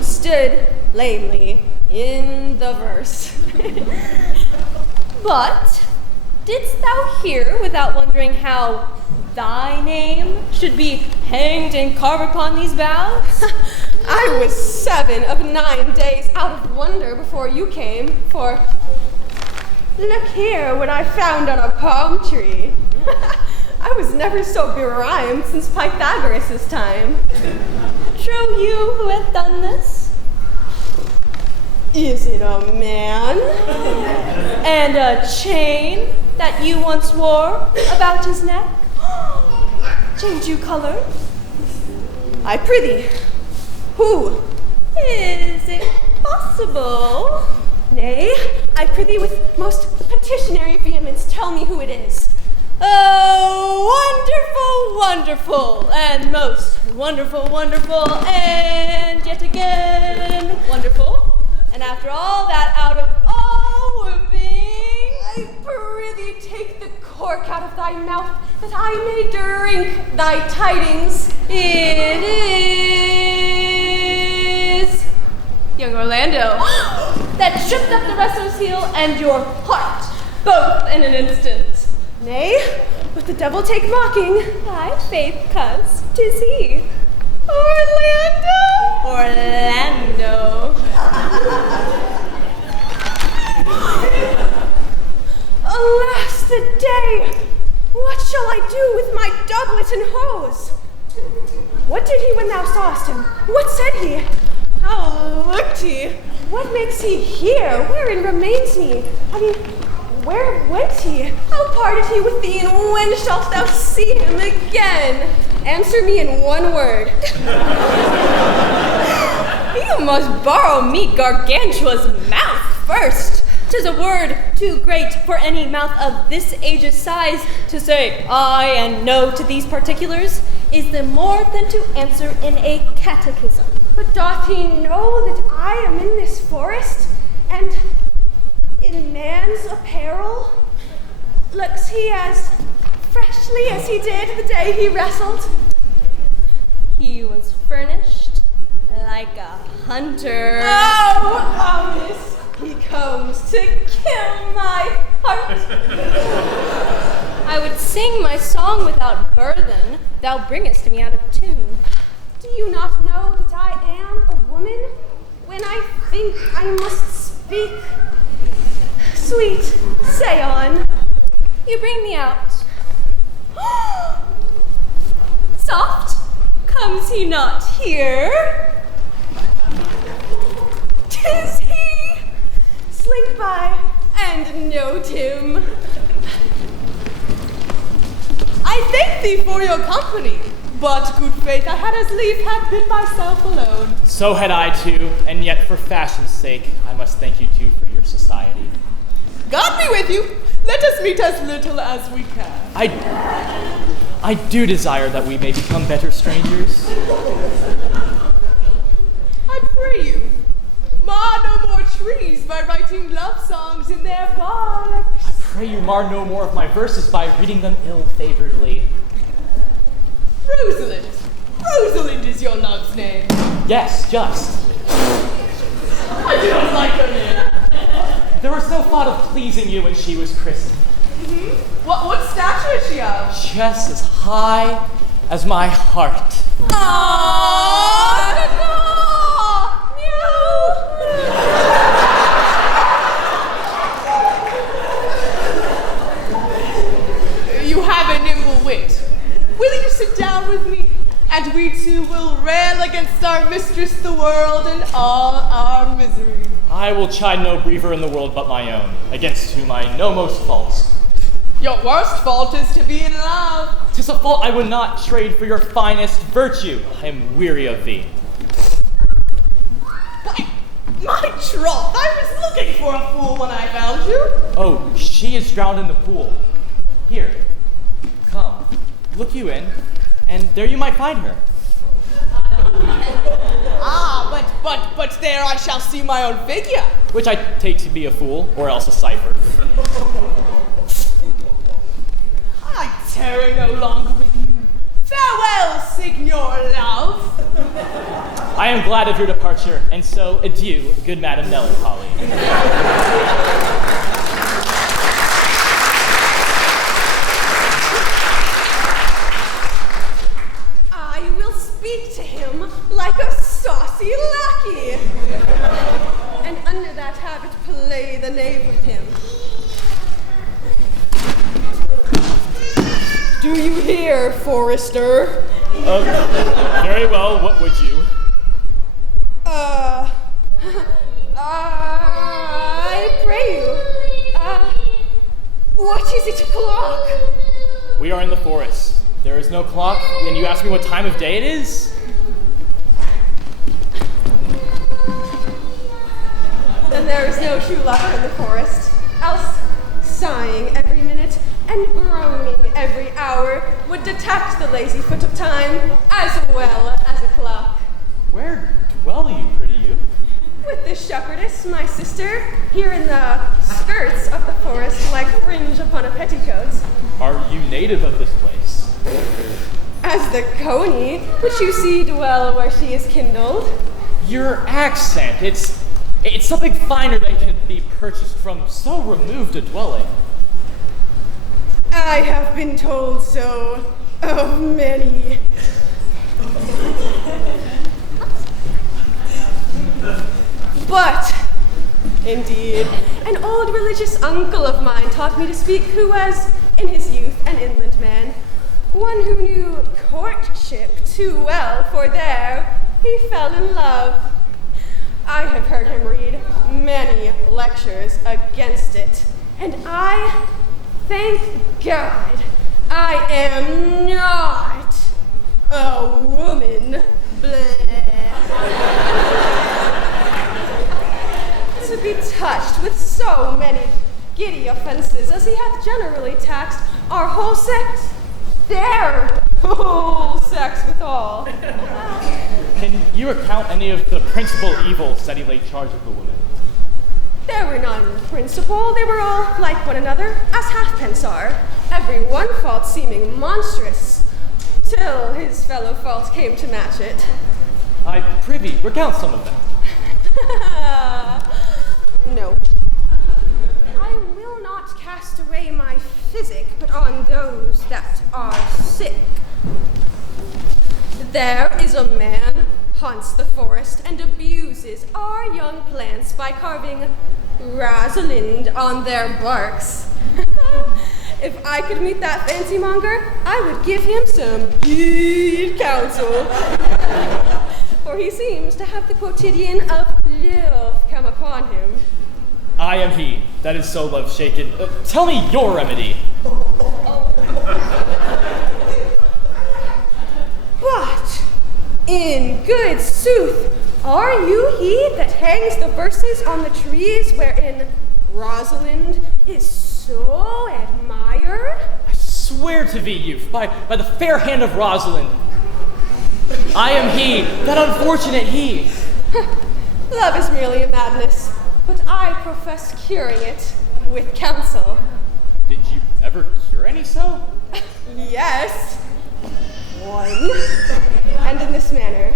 stood lamely in the verse. But didst thou hear without wondering how thy name should be hanged and carved upon these boughs? I was 7 of 9 days out of wonder before you came, for look here what I found on a palm tree. I was never so berhymed since Pythagoras' time. True you who hath done this? Is it a man? And a chain that you once wore about his neck? Change you color? I prithee, who? Is it possible? Nay, I prithee with most petitionary vehemence, tell me who it is. Oh, wonderful, wonderful, and most wonderful, wonderful, and yet again wonderful. And after all that, out of all whooping, I prithee take the cork out of thy mouth, that I may drink thy tidings. it is young Orlando that tripped up the wrestler's heel and your heart, both in an instant. Nay, but the devil take mocking. Thy faith, cuz, 'tis he. Orlando. Alas the day! What shall I do with my doublet and hose? What did he when thou sawest him? What said he? How looked he? What makes he here? Wherein remains he? I mean, where went he? How parted he with thee, and when shalt thou see him again? Answer me in one word. You must borrow me Gargantua's mouth first. 'Tis a word too great for any mouth of this age's size. To say aye and no to these particulars is the more than to answer in a catechism. But doth he know that I am in this forest, and in man's apparel? Looks he as freshly as he did the day he wrestled? He was furnished like a hunter. Oh, ominous! He comes to kill my heart. I would sing my song without burthen. Thou bringest me out of tune. Do you not know that I am a woman? When I think I must speak. Sweet, say on. You bring me out. Soft, comes he not here? 'Tis he! Slink by and note him. I thank thee for your company, but good faith I had as lief have been myself alone. So had I too, and yet for fashion's sake, I must thank you too for your society. God be with you. Let us meet as little as we can. I do desire that we may become better strangers. I pray you, mar no more trees by writing love songs in their barks. I pray you mar no more of my verses by reading them ill-favoredly. Rosalind. Rosalind is your love's name. Yes, just. I do not like her name. There was no thought of pleasing you when she was christened. Mm-hmm. What stature is she of? Just as high as my heart. You have a nimble wit. Will you sit down with me? And we two will rail against our mistress the world and all our misery. I will chide no briefer in the world but my own, against whom I know most faults. Your worst fault is to be in love. 'Tis a fault I would not trade for your finest virtue. I am weary of thee. Why, my troth, I was looking for a fool when I found you. Oh, she is drowned in the pool. Here, come, look you in, and there you might find her. But there I shall see my own figure. Which I take to be a fool, or else a cipher. I tarry no longer with you. Farewell, Signor Love. I am glad of your departure, and so adieu, good Madam Melancholy. I will speak to him like a saucy lackey. And under that habit, play the knave with him. Do you hear, Forester? Very well, what would you? I pray you. What is it o'clock? We are in the forest. There is no clock, and you ask me what time of day it is? Then there is no true lover in the forest, else sighing every minute and groaning every hour would detect the lazy foot of time as well as a clock. Where dwell you, pretty youth? With this shepherdess, my sister, here in the skirts of the forest like fringe upon a petticoat. Are you native of this place? As the coney, which you see dwell where she is kindled. Your accent, it's something finer than can be purchased from so removed a dwelling. I have been told so of many. But, indeed, an old religious uncle of mine taught me to speak, who was, in his youth, an inland man, one who knew courtship too well, for there he fell in love. I have heard him read many lectures against it, and I, thank God, I am not a woman. To be touched with so many giddy offenses as he hath generally taxed our whole sex, their whole sex withal. Can you recount any of the principal evils that he laid charge of the woman? There were none principal, they were all like one another, as halfpence are, every one fault seeming monstrous, till his fellow fault came to match it. I prithee, recount some of them. No. I will not cast away my physic, but on those that are sick. There is a man haunts the forest and abuses our young plants by carving Rosalind on their barks. If I could meet that fancy monger, I would give him some good counsel. For he seems to have the quotidian of love come upon him. I am he that is so love shaken. Tell me your remedy. What? In good sooth, are you he that hangs the verses on the trees wherein Rosalind is so admired? I swear to thee, youth, by the fair hand of Rosalind. I am he, that unfortunate he. Love is merely a madness, but I profess curing it with counsel. Did you ever cure any so? Yes. One. And in this manner,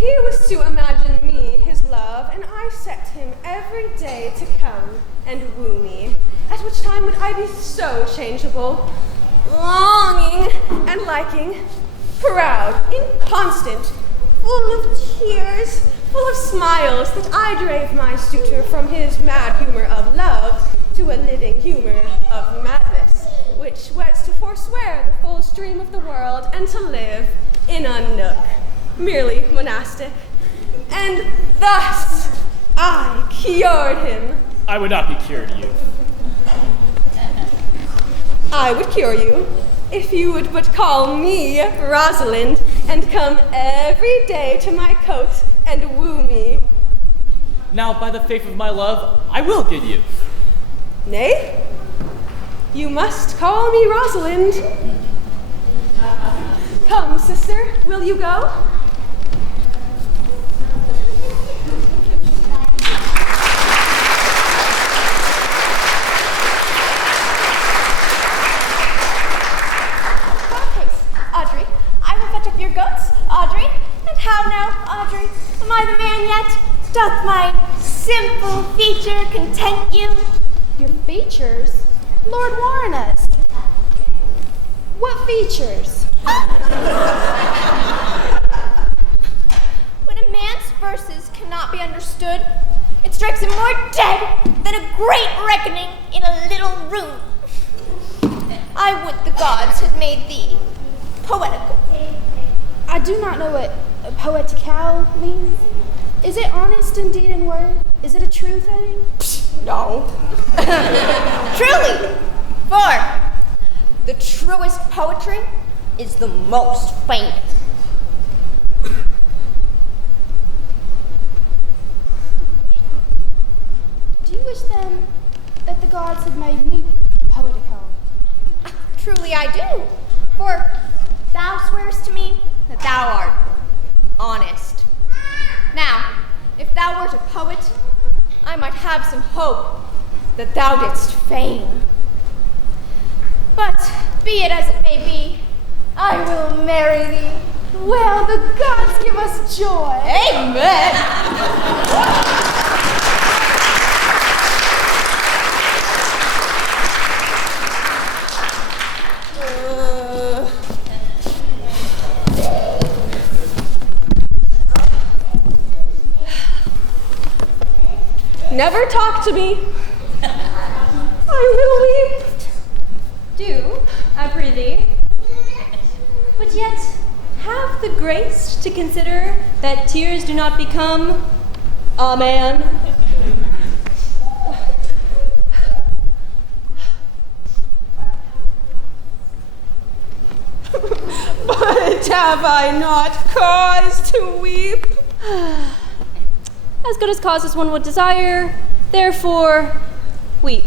He was to imagine me his love, and I set him every day to come and woo me, at which time would I be so changeable, longing and liking, proud, inconstant, full of tears, full of smiles, that I drave my suitor from his mad humor of love to a living humor of madness, which was to forswear the full stream of the world and to live in a nook, merely monastic. And thus I cured him. I would not be cured, youth. I would cure you if you would but call me Rosalind and come every day to my cote and woo me. Now, by the faith of my love, I will get you. Nay, you must call me Rosalind. Come, sister, will you go? Audrey, I will fetch up your goats, Audrey. And how now, Audrey? Am I the man yet? Doth my simple feature content you? Your features? Lord warn us. What features? When a man's verses cannot be understood, it strikes him more dead than a great reckoning in a little room. I would the gods had made thee poetical. I do not know what poetical means. Is it honest in deed and word? Is it a true thing? No. Truly, for the truest poetry is the most famous. Do you wish then that the gods had made me poetical? Truly I do, for thou swearest to me that thou art honest. Now, if thou wert a poet, I might have some hope that thou didst feign. But be it as it may be, I will marry thee. Well, the gods give us joy. Amen. Never talk to me. I will weep. Do, I prithee. But yet, have the grace to consider that tears do not become a man. But have I not cause to weep? As good as cause as one would desire, therefore, weep.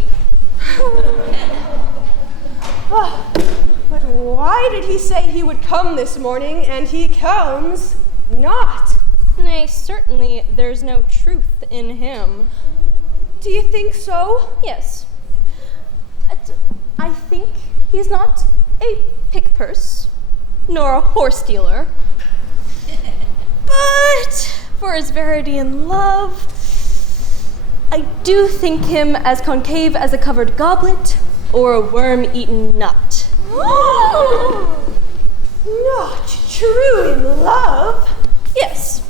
But why did he say he would come this morning, and he comes not? Nay, certainly there's no truth in him. Do you think so? Yes. I think he's not a pick-purse, nor a horse-dealer. But for his verity in love, I do think him as concave as a covered goblet or a worm-eaten nut. Not true in love? Yes.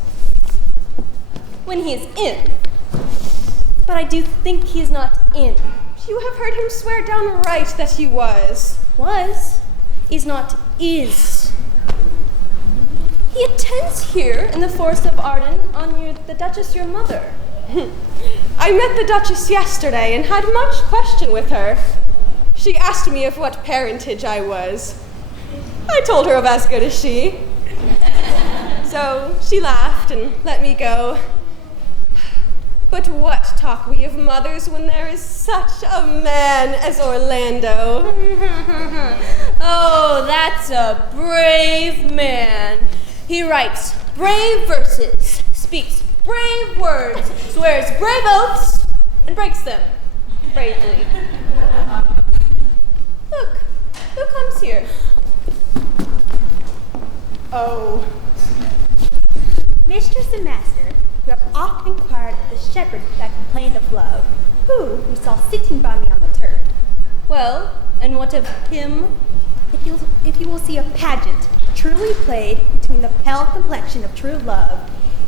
When he is in. But I do think he is not in. You have heard him swear downright that he was. Was is not is. He attends here in the forest of Arden on the Duchess, your mother. I met the Duchess yesterday and had much question with her. She asked me of what parentage I was. I told her of as good as she. So she laughed and let me go. But what talk we of mothers when there is such a man as Orlando? Oh, that's a brave man. He writes brave verses, speaks brave words, swears brave oaths, and breaks them bravely. Look, who comes here? Oh. mistress and master, you have oft inquired of the shepherd that complained of love, who you saw sitting by me on the turf. Well, and what of him? If you will see a pageant truly played between the pale complexion of true love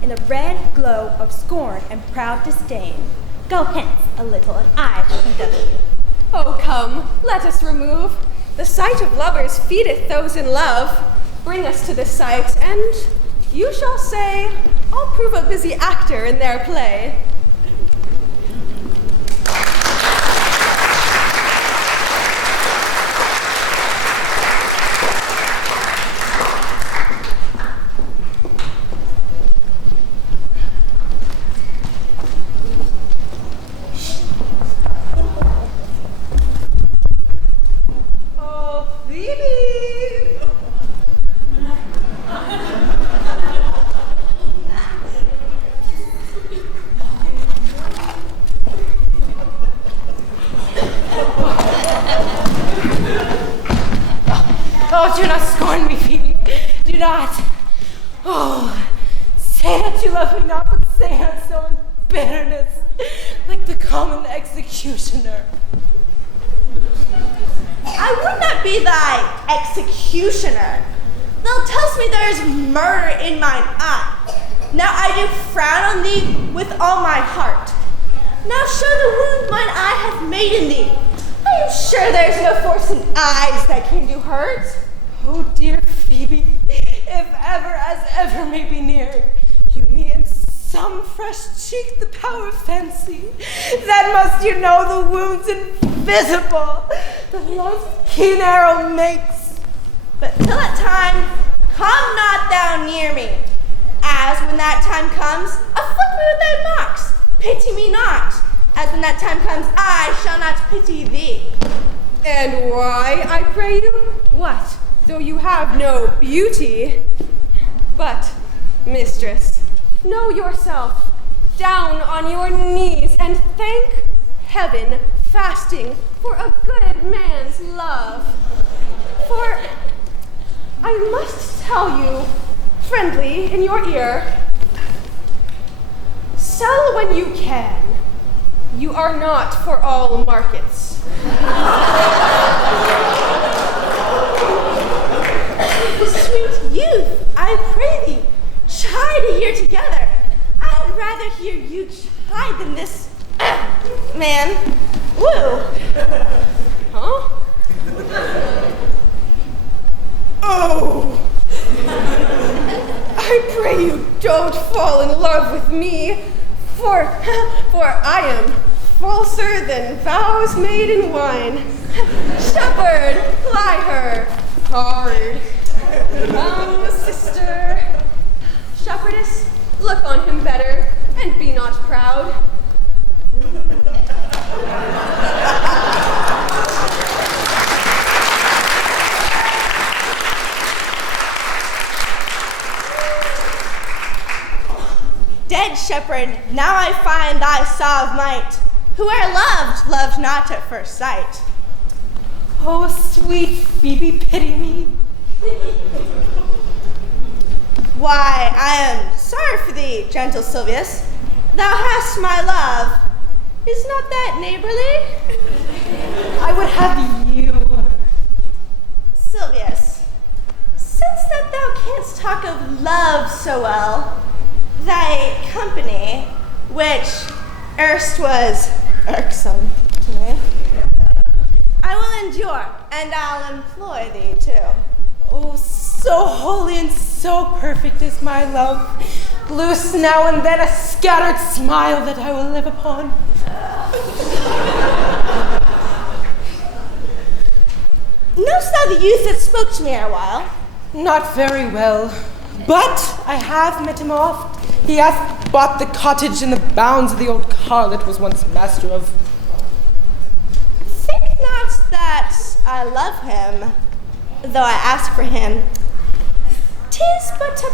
and the red glow of scorn and proud disdain, go hence a little, and I will conduct you. Oh, come, let us remove. The sight of lovers feedeth those in love. Bring us to this sight, and you shall say, I'll prove a busy actor in their play. Oh, do not scorn me, Phoebe. Do not. Oh, say that you love me not, but say it so in bitterness, like the common executioner. I would not be thy executioner. Thou tellst me there is murder in mine eye. Now I do frown on thee with all my heart. Now show the wound mine eye hath made in thee. I am sure there's no force in eyes that can do hurt. Oh, dear Phoebe, if ever as ever may be near, you me in some fresh cheek the power of fancy, then must you know the wound's invisible, the love's keen arrow makes. But till that time, come not thou near me, as when that time comes, afflict me with thy marks, pity me not, as when that time comes, I shall not pity thee. And why, I pray you? What, though you have no beauty? But, mistress, know yourself, down on your knees, and thank heaven, fasting, for a good man's love. For I must tell you, friendly, in your ear, sell when you can. You are not for all markets. Sweet youth, I pray thee, chide a year together. I'd rather hear you chide than this man woo. Huh? Oh! I pray you don't fall in love with me, for I am falser than vows made in wine. Shepherd, ply her hard. Sister. Shepherdess, look on him better, and be not proud. Dead shepherd, now I find thy saw of might. Whoe'er loved, loved not at first sight. Oh, sweet Phoebe, pity me. Why, I am sorry for thee, gentle Silvius. Thou hast my love. Is not that neighborly? I would have you. Silvius, since that thou canst talk of love so well, thy company, which erst was irksome to me, I will endure, and I'll employ thee too. Oh, so holy and so perfect is my love. Loose now and then a scattered smile that I will live upon. Knowst thou the youth that spoke to me erewhile? Not very well, but I have met him oft. He hath bought the cottage in the bounds of the old harlot was once master of. Think not that I love him, though I ask for him. 'Tis but a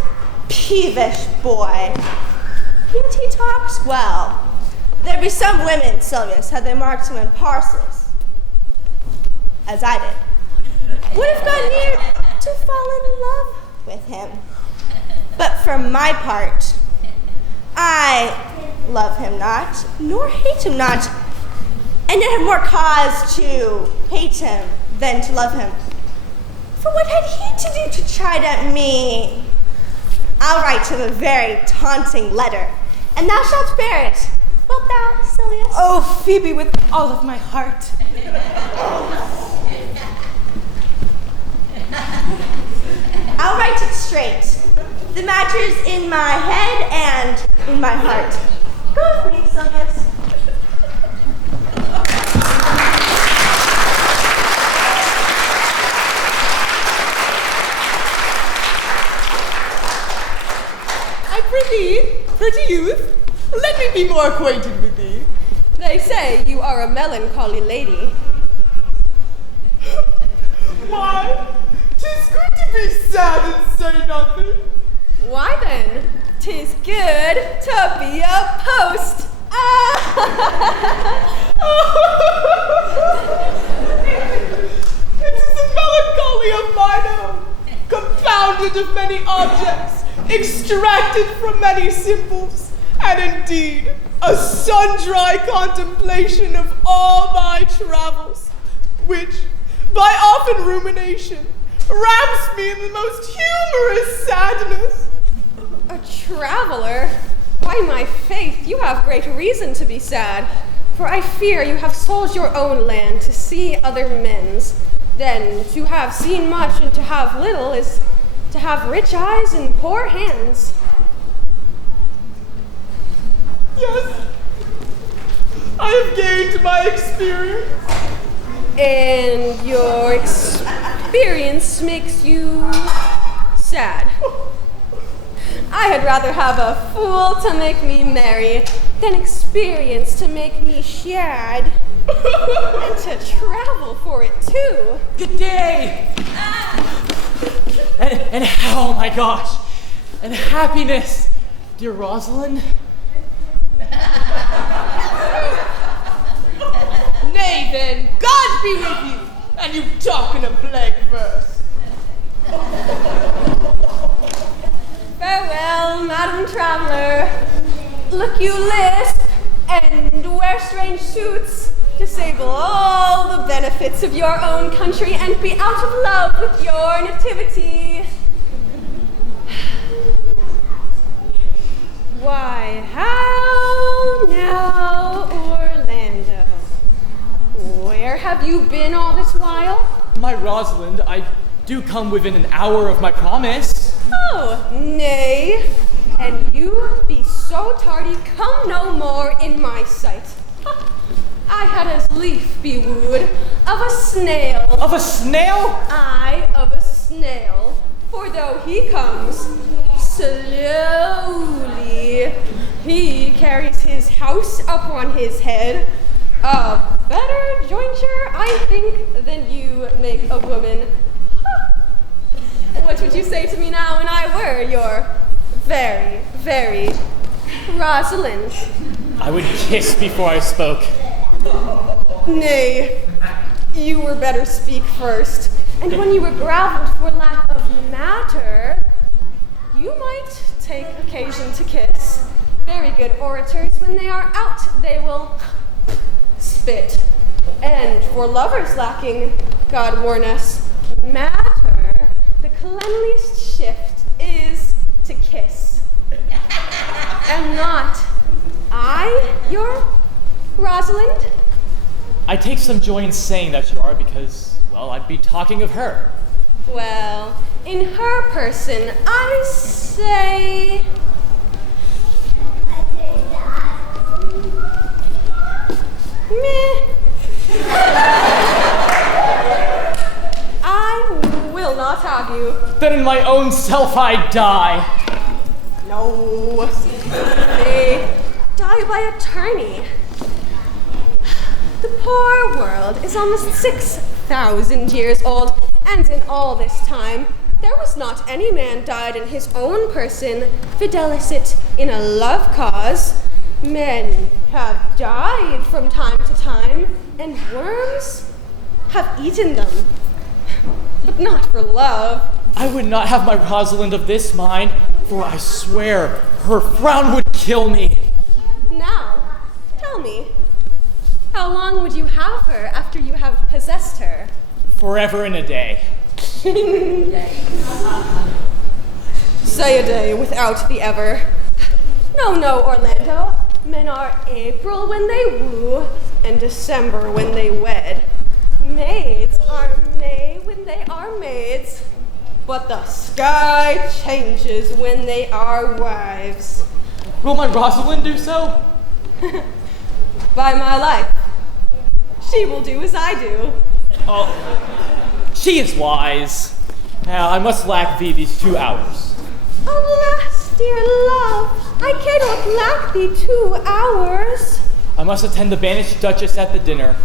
peevish boy, yet he talks well. There be some women, Silvius, had they marked him in parcels, as I did, would have gone near to fall in love with him. But for my part, I love him not, nor hate him not, and yet have more cause to hate him than to love him. For what had he to do to chide at me? I'll write him a very taunting letter, and thou shalt bear it. Wilt thou, Silius? Oh, Phoebe, with all of my heart. I'll write it straight. The matter's in my head and in my heart. Go with me, Silius. I prithee, pretty youth, let me be more acquainted with thee. They say you are a melancholy lady. Why, 'tis good to be sad and say nothing. Why then, 'tis good to be a post. It is a melancholy of mine own, compounded of many objects, extracted from many symbols, and indeed a sun-dry contemplation of all my travels, which, by often rumination, wraps me in the most humorous sadness. A traveler? Why, my faith, you have great reason to be sad, for I fear you have sold your own land to see other men's. Then to have seen much and to have little is to have rich eyes and poor hands. Yes, I have gained my experience. And your experience makes you sad. I had rather have a fool to make me merry than experience to make me sad. And to travel for it too. Good day! And oh my gosh! And happiness, dear Rosalind. Nay then, God be with you, and you talk in a blank verse. Farewell, Madam Traveler. Look you lisp and wear strange suits, disable all the benefits of your own country, and be out of love with your nativity. Why, how now, Orlando? Where have you been all this while? My Rosalind, I do come within an hour of my promise. Oh, nay. And you be so tardy, come no more in my sight. I had as lief be wooed of a snail. Of a snail? Aye, of a snail. For though he comes slowly, he carries his house up on his head. A better jointure, I think, than you make a woman. What would you say to me now when I were your very, very Rosalind? I would kiss before I spoke. Nay, you were better speak first. And when you were gravelled for lack of matter, you might take occasion to kiss. Very good orators, when they are out, they will spit. And for lovers lacking, God warn us, matter, the cleanliest shift is to kiss. Am not I your Rosalind? I take some joy in saying that you are because, well, I'd be talking of her. Well, in her person, I say... Meh. I will not have you. Then in my own self I die. No. They die by attorney. The poor world is almost 6,000 years old, and in all this time, there was not any man died in his own person, fidelicit in a love cause. Men have died from time to time, and worms have eaten them, but not for love. I would not have my Rosalind of this mind for I swear her frown would kill me. Now, tell me, how long would you have her after you have possessed her? Forever and a day. Say a day without the ever. No, Orlando. Men are April when they woo, and December when they wed. Maids are May when they are maids, but the sky changes when they are wives. Will my Rosalind do so? By my life, she will do as I do. Oh, she is wise. Now, I must lack thee these 2 hours. Alas, dear love, I cannot lack thee 2 hours. I must attend the banished Duchess at the dinner.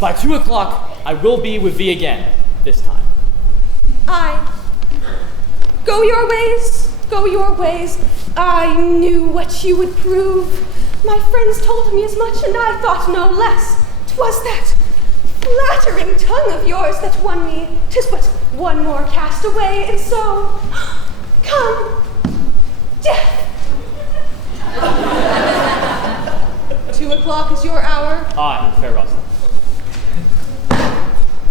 By 2 o'clock, I will be with thee again, this time. Go your ways, go your ways. I knew what you would prove. My friends told me as much, and I thought no less. 'Twas that flattering tongue of yours that won me. 'Tis but one more cast away, and so, come, death. 2 o'clock is your hour? Aye, fair Rosalind.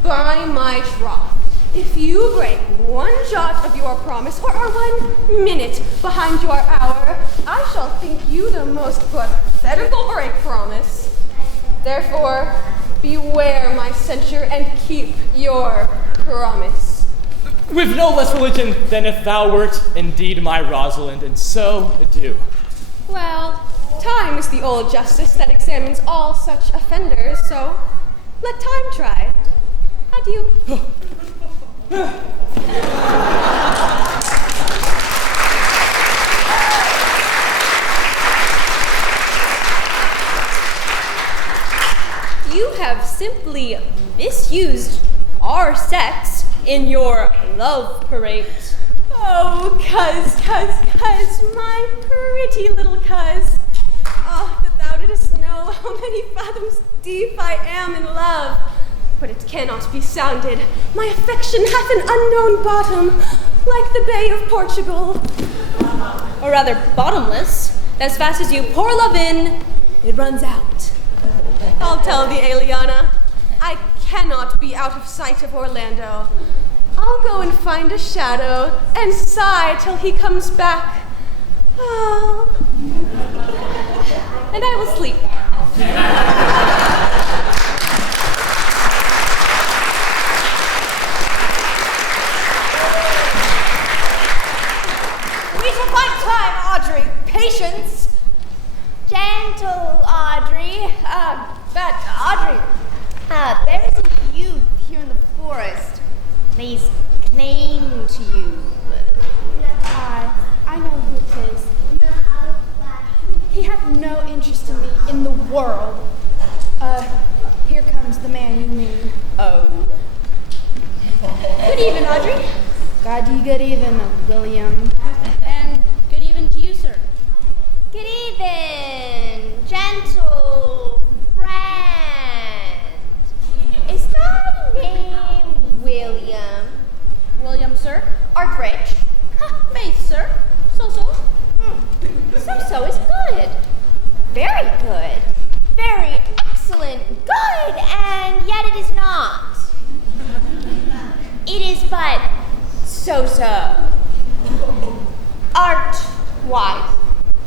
By my troth, if you break 1 jot of your promise, or are 1 minute behind your hour, I shall think you the most pathetical break promise. Therefore, beware my censure and keep your promise. With no less religion than if thou wert indeed my Rosalind, and so do. Well, time is the old justice that examines all such offenders, so let time try. Adieu. You have simply misused our sex in your love parade. Oh, cuz, my pretty little cuz. Oh, that thou didst know how many fathoms deep I am in love. But it cannot be sounded. My affection hath an unknown bottom, like the Bay of Portugal. Or rather, bottomless. As fast as you pour love in, it runs out. I'll tell thee, Eliana, I cannot be out of sight of Orlando. I'll go and find a shadow and sigh till he comes back. Oh. And I will sleep. We shall find time, Audrey. Patience. Gentle, Audrey. But, Audrey, there's a youth here in the forest. Lays claim to you. I know who it is. He hath no interest in me in the world. Here comes the man you mean. Oh. Good even, Audrey. God, you good even, William. And good even to you, sir. Good even, gentle friend. Is thy name William? William, sir. Art rich? Faith, sir. So. So is good. Very good. Very excellent. Good, and yet it is not. It is but so. Art wise.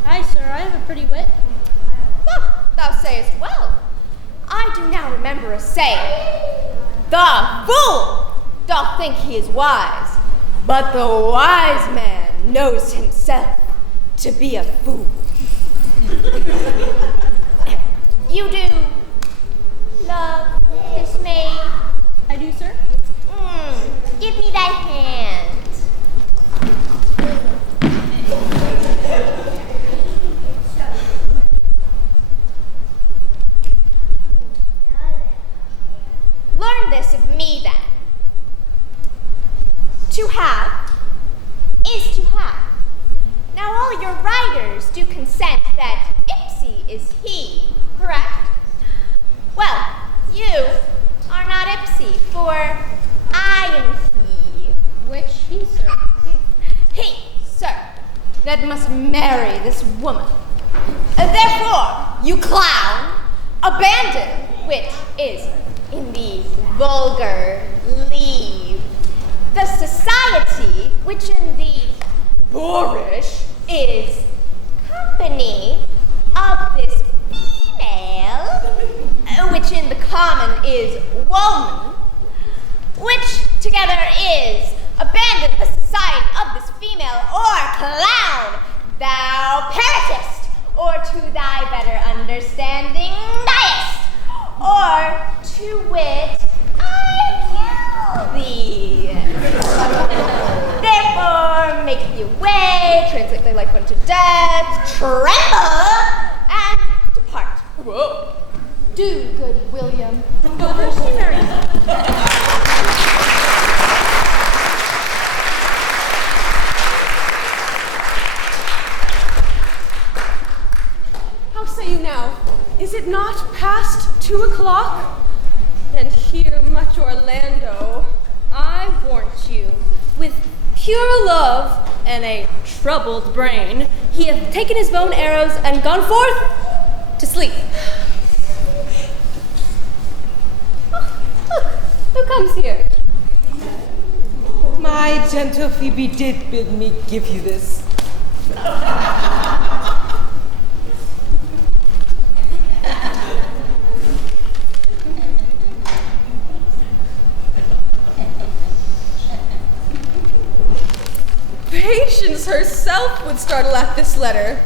Aye, sir, I have a pretty wit. Well, thou sayest well. I do now remember a saying. The fool doth think he is wise, but the wise man knows himself to be a fool. You do love this maid? I do, sir. Give me thy hand. Learn this of me, then. To have is to have. Now all your writers do consent that Ipsy is he, correct? Well, you are not Ipsy, for I am he. Which he, sir? He, sir. That must marry this woman. Therefore, you clown, abandon, which is in the vulgar, leave, the society, which in the boorish is company of this female, which in the common is woman, which together is abandon the society of this female, or clown, thou perishest, or to thy better understanding diest, or to wit, I kill thee. Therefore, make thee away, translate thy life unto death, tremble, and depart. Whoa. Do, good William. How say you now? Is it not past 2 o'clock? And here much Orlando. I warrant you, with pure love and a troubled brain, he hath taken his bow and arrows and gone forth to sleep. Look, who comes here? My gentle Phoebe did bid me give you this. Patience herself would startle at this letter.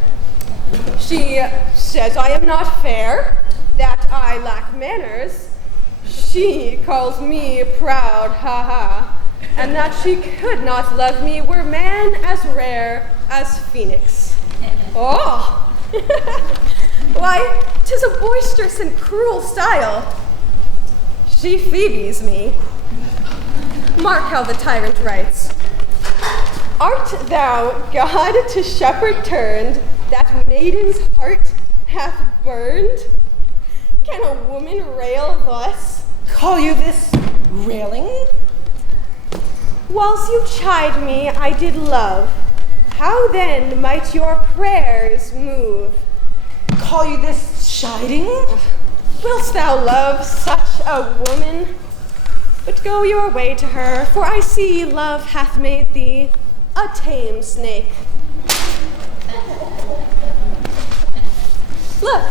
She says I am not fair, that I lack manners. She calls me proud, ha, and that she could not love me were man as rare as Phoenix. Oh! Why, 'tis a boisterous and cruel style. She Phoebes me. Mark how the tyrant writes. Art thou God to shepherd turned, that maiden's heart hath burned? Can a woman rail thus? Call you this railing? Whilst you chide me, I did love. How then might your prayers move? Call you this chiding? Wilt thou love such a woman? But go your way to her, for I see love hath made thee a tame snake. Look,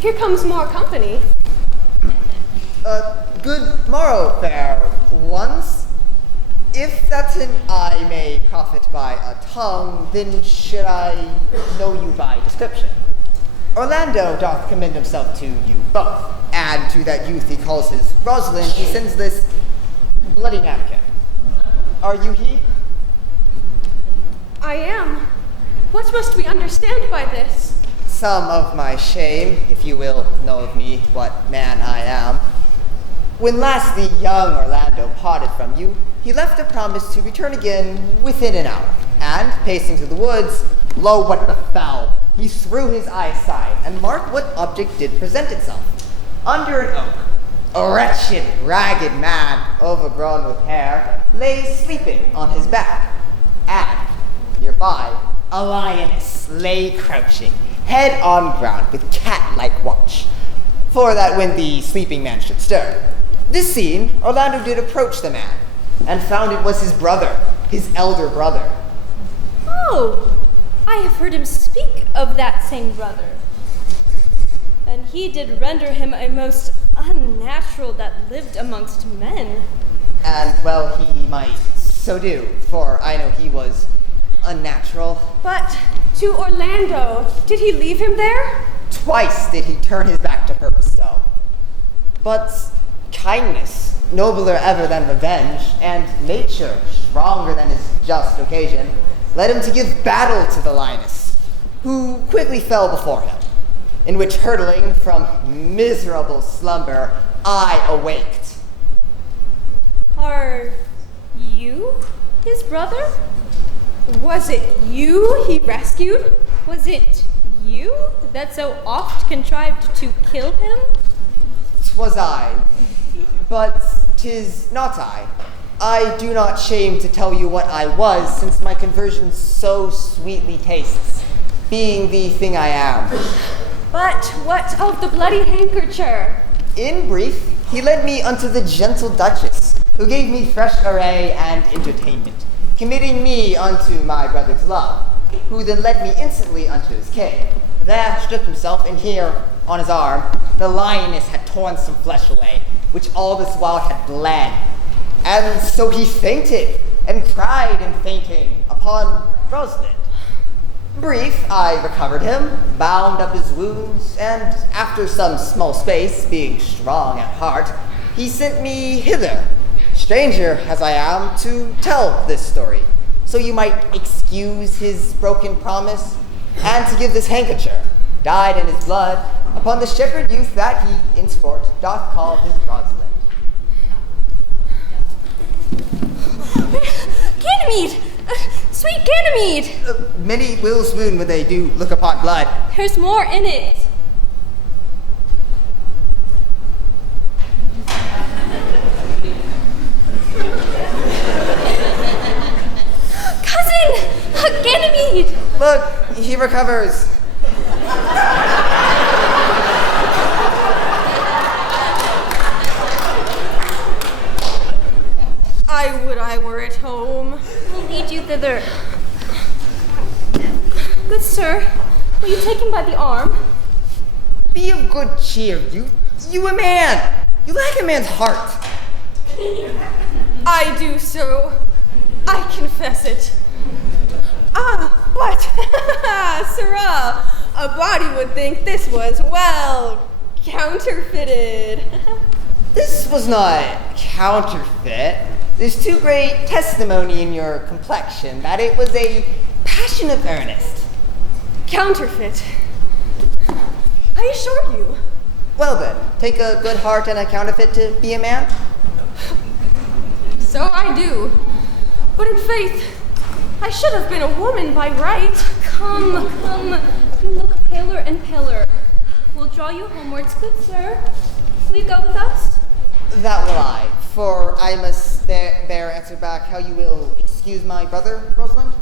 here comes more company. Good morrow, fair ones. If that an eye may profit by a tongue, then should I know you by description. Orlando doth commend himself to you both, and to that youth he calls his Rosalind, he sends this bloody napkin. Are you he? I am. What must we understand by this? Some of my shame, if you will know of me what man I am. When last the young Orlando parted from you, he left a promise to return again within an hour. And, pacing through the woods, lo, what befell! He threw his eye aside, and mark what object did present itself. Under an oak, a wretched, ragged man, overgrown with hair, lay sleeping on his back. And, nearby, a lioness lay crouching, head on ground, with cat-like watch, for that when the sleeping man should stir. This seen, Orlando did approach the man, and found it was his brother, his elder brother. Oh, I have heard him speak of that same brother. And he did render him a most unnatural that lived amongst men. And well he might so do, for I know he was unnatural. But to Orlando, did he leave him there? Twice did he turn his back to purpose so. But kindness, nobler ever than revenge, and nature, stronger than his just occasion, led him to give battle to the lioness, who quickly fell before him, in which hurtling from miserable slumber, I awaked. Are you his brother? Was it you he rescued? Was it you that so oft contrived to kill him? 'Twas I, but 'tis not I. I do not shame to tell you what I was, since my conversion so sweetly tastes, being the thing I am. But what of the bloody handkerchief? In brief, he led me unto the gentle Duchess, who gave me fresh array and entertainment, committing me unto my brother's love, who then led me instantly unto his cave. There stripped himself, and here, on his arm, the lioness had torn some flesh away, which all this while had bled. And so he fainted, and cried in fainting upon Rosalind. Brief, I recovered him, bound up his wounds, and after some small space, being strong at heart, he sent me hither, stranger as I am, to tell this story, so you might excuse his broken promise, and to give this handkerchief, dyed in his blood, upon the shepherd youth that he in sport doth call his Rosalind. Ganymede! Sweet Ganymede! Many will swoon when they do look upon blood. There's more in it. Cousin! Ganymede! Look, he recovers. I would I were at home. We'll lead you thither. Good sir, will you take him by the arm? Be of good cheer, you a man. You lack a man's heart. I do so. I confess it. But, sirrah, a body would think this was, well, counterfeited. This was not counterfeit. There's too great testimony in your complexion that it was a passion of earnest. Counterfeit? I assure you. Well then, take a good heart and a counterfeit to be a man? So I do. But in faith, I should have been a woman by right. Come. You look paler and paler. We'll draw you homewards, good sir. Will you go with us? That will I, for I must there answer back how you will excuse my brother, Rosalind.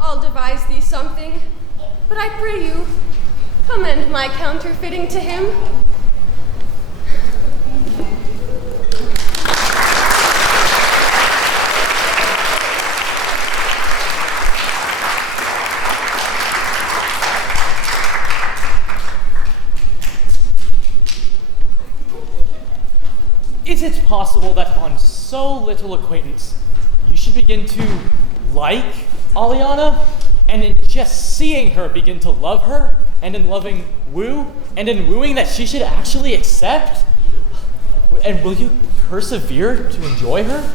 I'll devise thee something, but I pray you, commend my counterfeiting to him. Is it possible that on so little acquaintance, you should begin to like Aliana, and in just seeing her begin to love her, and in loving woo, and in wooing that she should actually accept? And will you persevere to enjoy her?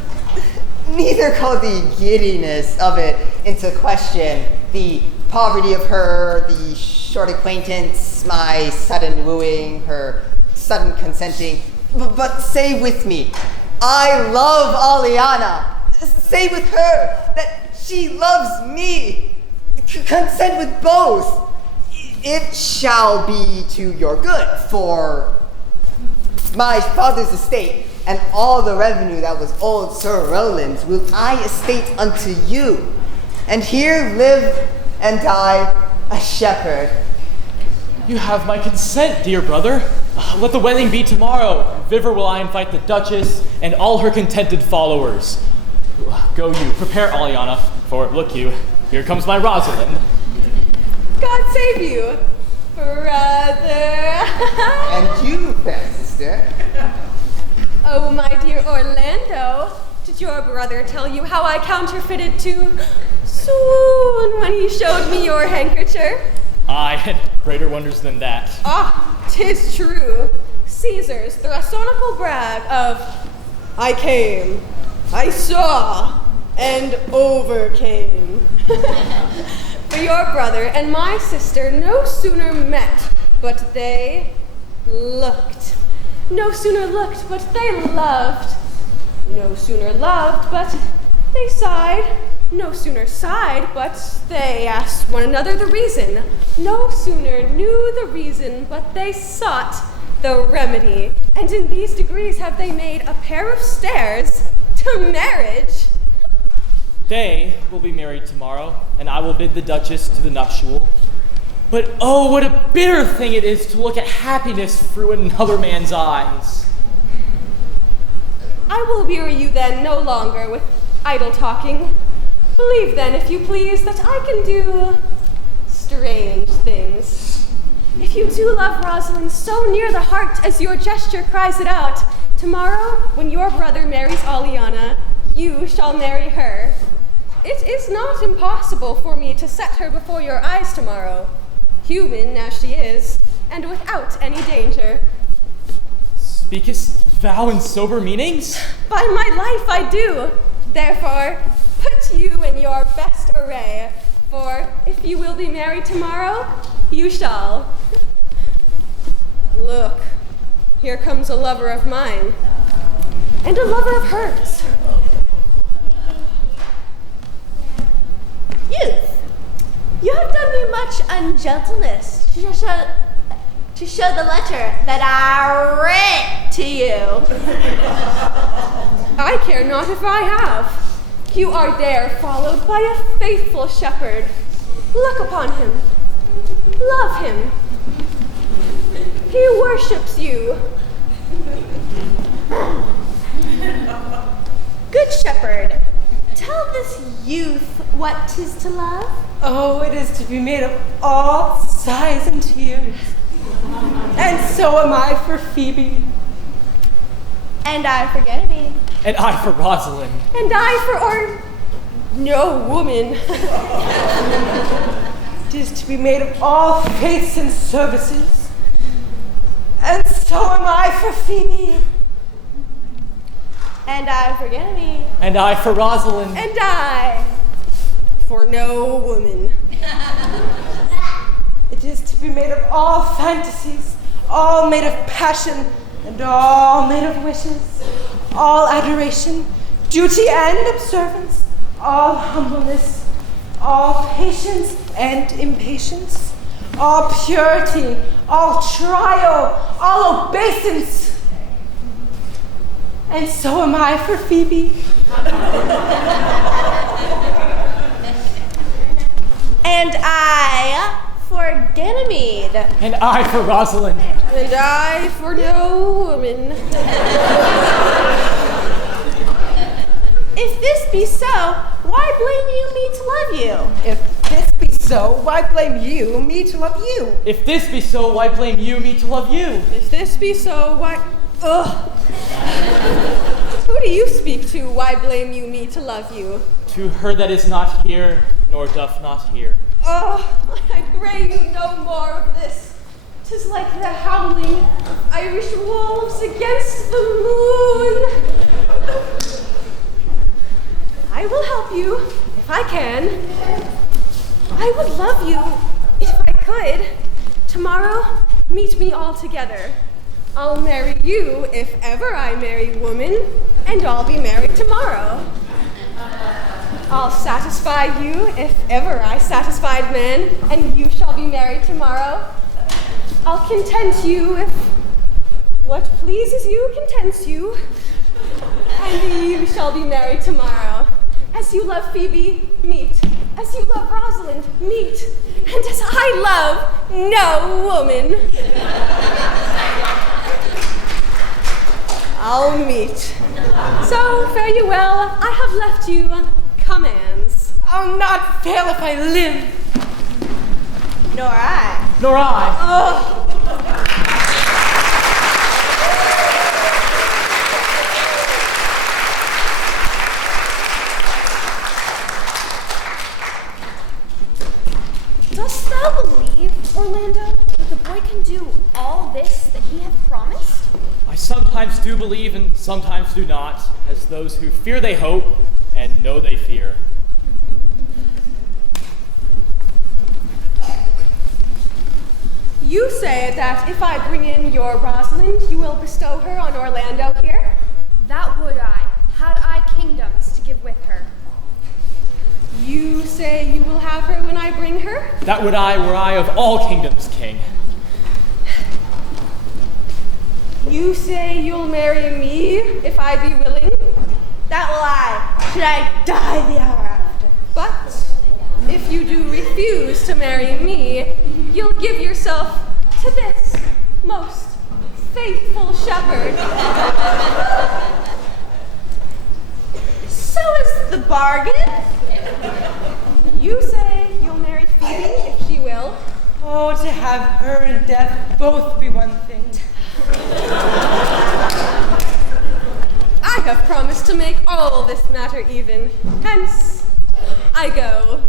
Neither call the giddiness of it into question, the poverty of her, the short acquaintance, my sudden wooing, her sudden consenting. But say with me, I love Aliana. Say with her that she loves me. Consent with both. It shall be to your good, for my father's estate and all the revenue that was old Sir Rowland's will I estate unto you, and here live and die a shepherd. You have my consent, dear brother. Let the wedding be tomorrow. Thither will I invite the Duchess and all her contented followers. Go you, prepare Aliana, for look you, here comes my Rosalind. God save you, brother. And you, fair sister. Oh, my dear Orlando, did your brother tell you how I counterfeited to swoon when he showed me your handkerchief? Aye, and greater wonders than that. 'Tis true. Caesar's thrasonical brag of, I came, I saw, and overcame. For your brother and my sister no sooner met, but they looked. No sooner looked, but they loved. No sooner loved, but they sighed. No sooner sighed, but they asked one another the reason. No sooner knew the reason, but they sought the remedy. And in these degrees have they made a pair of stairs To marriage? They will be married tomorrow, and I will bid the Duchess to the nuptial. But oh, what a bitter thing it is to look at happiness through another man's eyes. I will weary you then no longer with idle talking. Believe then, if you please, that I can do strange things. If you do love Rosalind so near the heart as your gesture cries it out, tomorrow, when your brother marries Aliana, you shall marry her. It is not impossible for me to set her before your eyes tomorrow, human as she is, and without any danger. Speakest thou in sober meanings? By my life I do. Therefore, put you in your best array, for if you will be married tomorrow, you shall. Look, here comes a lover of mine, and a lover of hers. Youth, you have done me much ungentleness to show the letter that I read to you. I care not if I have. You are there followed by a faithful shepherd. Look upon him. Love him. He worships you. Good shepherd, tell this youth what 'tis to love. Oh, it is to be made of all sighs and tears. And so am I for Phoebe. And I for Ganymede. And I for Rosalind. And I for no woman. It is to be made of all faiths and services. And so am I for Phoebe. And I for Ganymede. And I for Rosalind. And I for no woman. It is to be made of all fantasies, all made of passion, and all made of wishes, all adoration, duty and observance, all humbleness, all patience and impatience, all purity, all trial, all obeisance. And so am I for Phoebe. And I for Ganymede. And I for Rosalind. And I for no woman. If this be so, why blame you me to love you? If this be so, why blame you me to love you? If this be so, why blame you me to love you? If this be so, why... Ugh. Who do you speak to? Why blame you me to love you? To her that is not here, nor doth not hear. Oh, I pray you no more of this. 'Tis like the howling of Irish wolves against the moon. I will help you, if I can. I would love you, if I could. Tomorrow, meet me all together. I'll marry you if ever I marry woman, and I'll be married tomorrow. I'll satisfy you if ever I satisfied men, and you shall be married tomorrow. I'll content you if what pleases you contents you, and you shall be married tomorrow. As you love Phoebe, meet. As you love Rosalind, meet. And as I love no woman, I'll meet. So fare you well. I have left you commands. I'll not fail if I live. Nor I. Nor I. Oh. Dost thou believe, Orlando, that the boy can do all this that he hath promised? I sometimes do believe and sometimes do not, as those who fear they hope and know they fear. You say that if I bring in your Rosalind, you will bestow her on Orlando here? That would I, had I kingdoms to give with her. You say you will have her when I bring her? That would I were I of all kingdoms king. You say you'll marry me if I be willing? that will I, should I die the hour after. But if you do refuse to marry me, you'll give yourself to this most faithful shepherd. So is the bargain? You say you'll marry Phoebe if she will. Oh, to have her and death both be one thing. I have promised to make all this matter even. Hence, I go.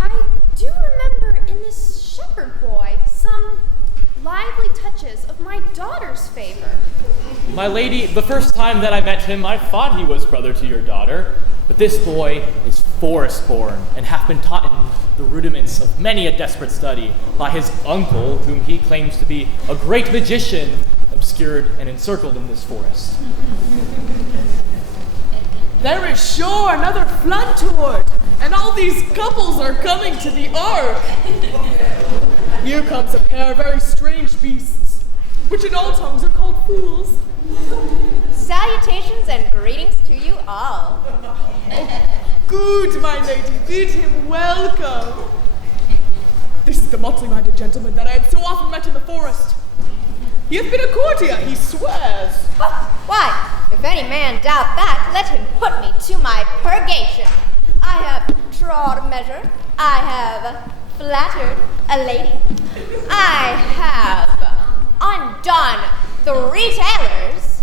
I do remember in this shepherd boy some lively touches of my daughter's favor. My lady, the first time that I met him, I thought he was brother to your daughter. But this boy is forest-born and hath been taught in the rudiments of many a desperate study by his uncle, whom he claims to be a great magician, obscured and encircled in this forest. There is sure another flood toward, and all these couples are coming to the ark. Here comes a pair of very strange beasts, which in all tongues are called fools. Salutations and greetings to you all. Good, my lady, bid him welcome. This is the motley-minded gentleman that I had so often met in the forest. He hath been a courtier, he swears. Why, if any man doubt that, let him put me to my purgation. I have trod a measure. I have flattered a lady. I have undone 3 tailors.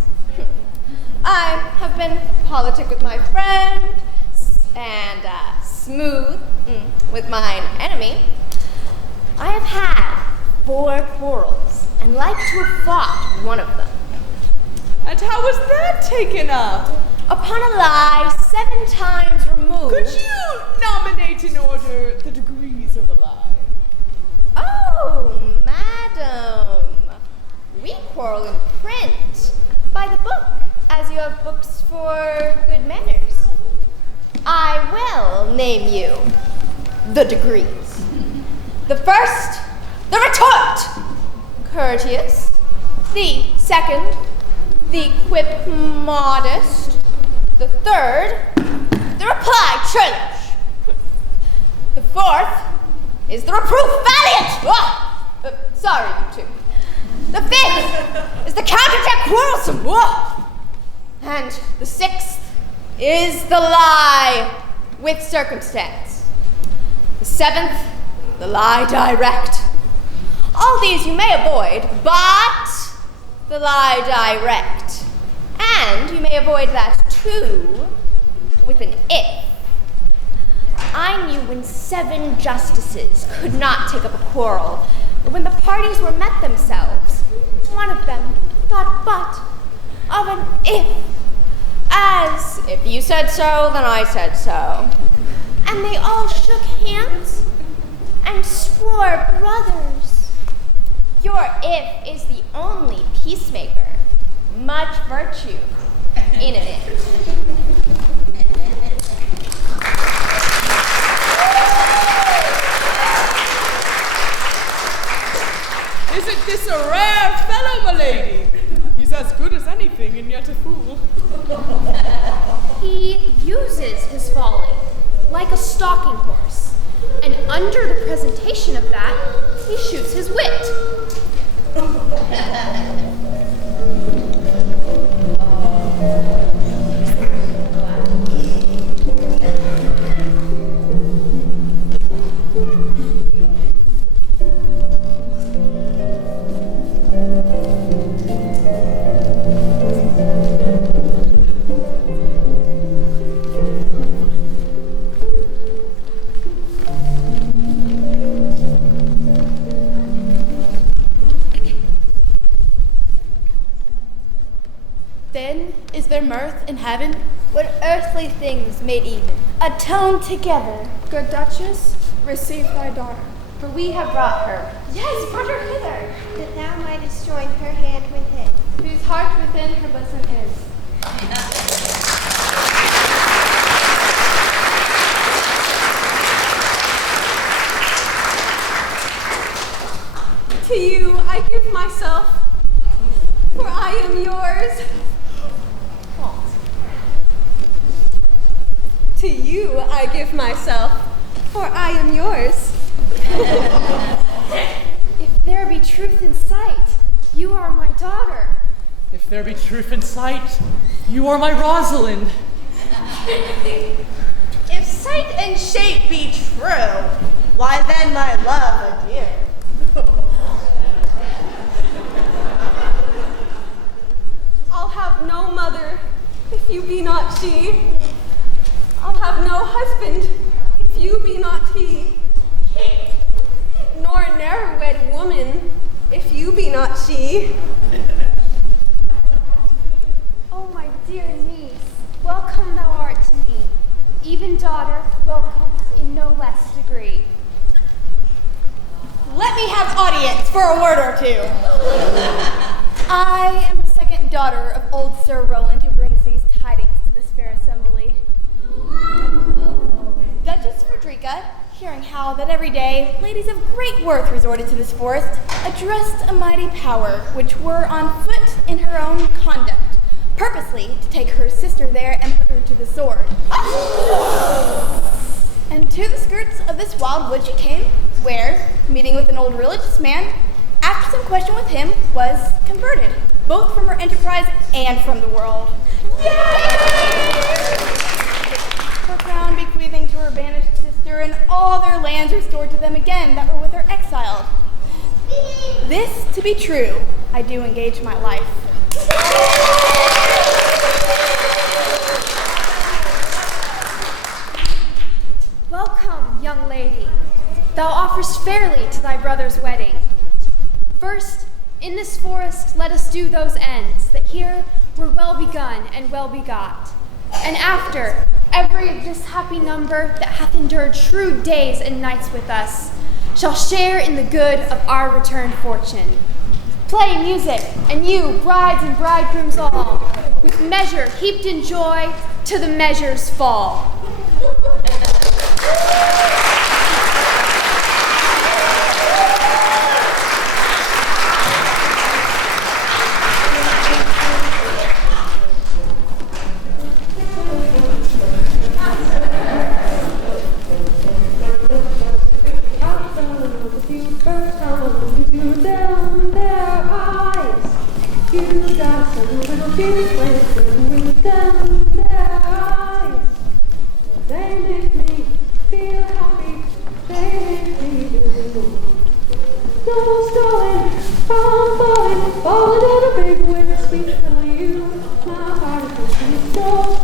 I have been politic with my friend and smooth with mine enemy. I have had 4 quarrels and like to have fought one of them. And how was that taken up? Upon a lie 7 times removed. Could you nominate in order the degrees of a lie? Oh, madam, we quarrel in print, by the book, as you have books for good manners. I will name you the degrees. The first, the retort, courteous. The second, the quip modest. The third, the reply churlish. The fourth is the reproof valiant. Oh, sorry, you two. The fifth is the counterattack quarrelsome. Oh. And the 6th is the lie with circumstance. The 7th, the lie direct. All these you may avoid, but the lie direct. And you may avoid that too with an if. I knew when 7 justices could not take up a quarrel, or when the parties were met themselves, one of them thought but of an if. As if you said so, then I said so. And they all shook hands and swore brothers. Your if is the only peacemaker. Much virtue in an if. Isn't this a rare fellow, my lady? He's as good as anything and yet a fool. He uses his folly like a stalking horse, and under the presentation of that, he shoots his wit. Then is there mirth in heaven? When earthly things made even, atone together. Good Duchess, receive thy daughter. For we have brought her. Yes, brought her hither. That thou mightest join her hand with it. Whose heart within her bosom is. To you I give myself. for I am yours. To you I give myself, for I am yours. If there be truth in sight, you are my daughter. If there be truth in sight, you are my Rosalind. If sight and shape be true, why then my love adieu. I'll have no mother if you be not she. I'll have no husband if you be not he. Nor ne'er wed woman if you be not she. Oh, my dear niece, welcome thou art to me. Even daughter, welcome in no less degree. Let me have audience for a word or two. I am the second daughter of old Sir Roland, who brings these tidings to this fair assembly. Duchess Frederica, hearing how that every day ladies of great worth resorted to this forest, addressed a mighty power which were on foot in her own conduct, purposely to take her sister there and put her to the sword. And to the skirts of this wild wood she came, where, meeting with an old religious man, after some question with him, was converted, both from her enterprise and from the world. Her crown bequeathing to her banished sister, and all their lands restored to them again that were with her exiled. This to be true, I do engage my life. Welcome, young lady. Thou offerest fairly to thy brother's wedding. First, in this forest let us do those ends that here were well begun and well begot. And after, every of this happy number that hath endured shrewd days and nights with us shall share in the good of our returned fortune. Play music, and you, brides and bridegrooms all, with measure heaped in joy, to the measures fall. Falling in a big way, sweet little you. My heart is so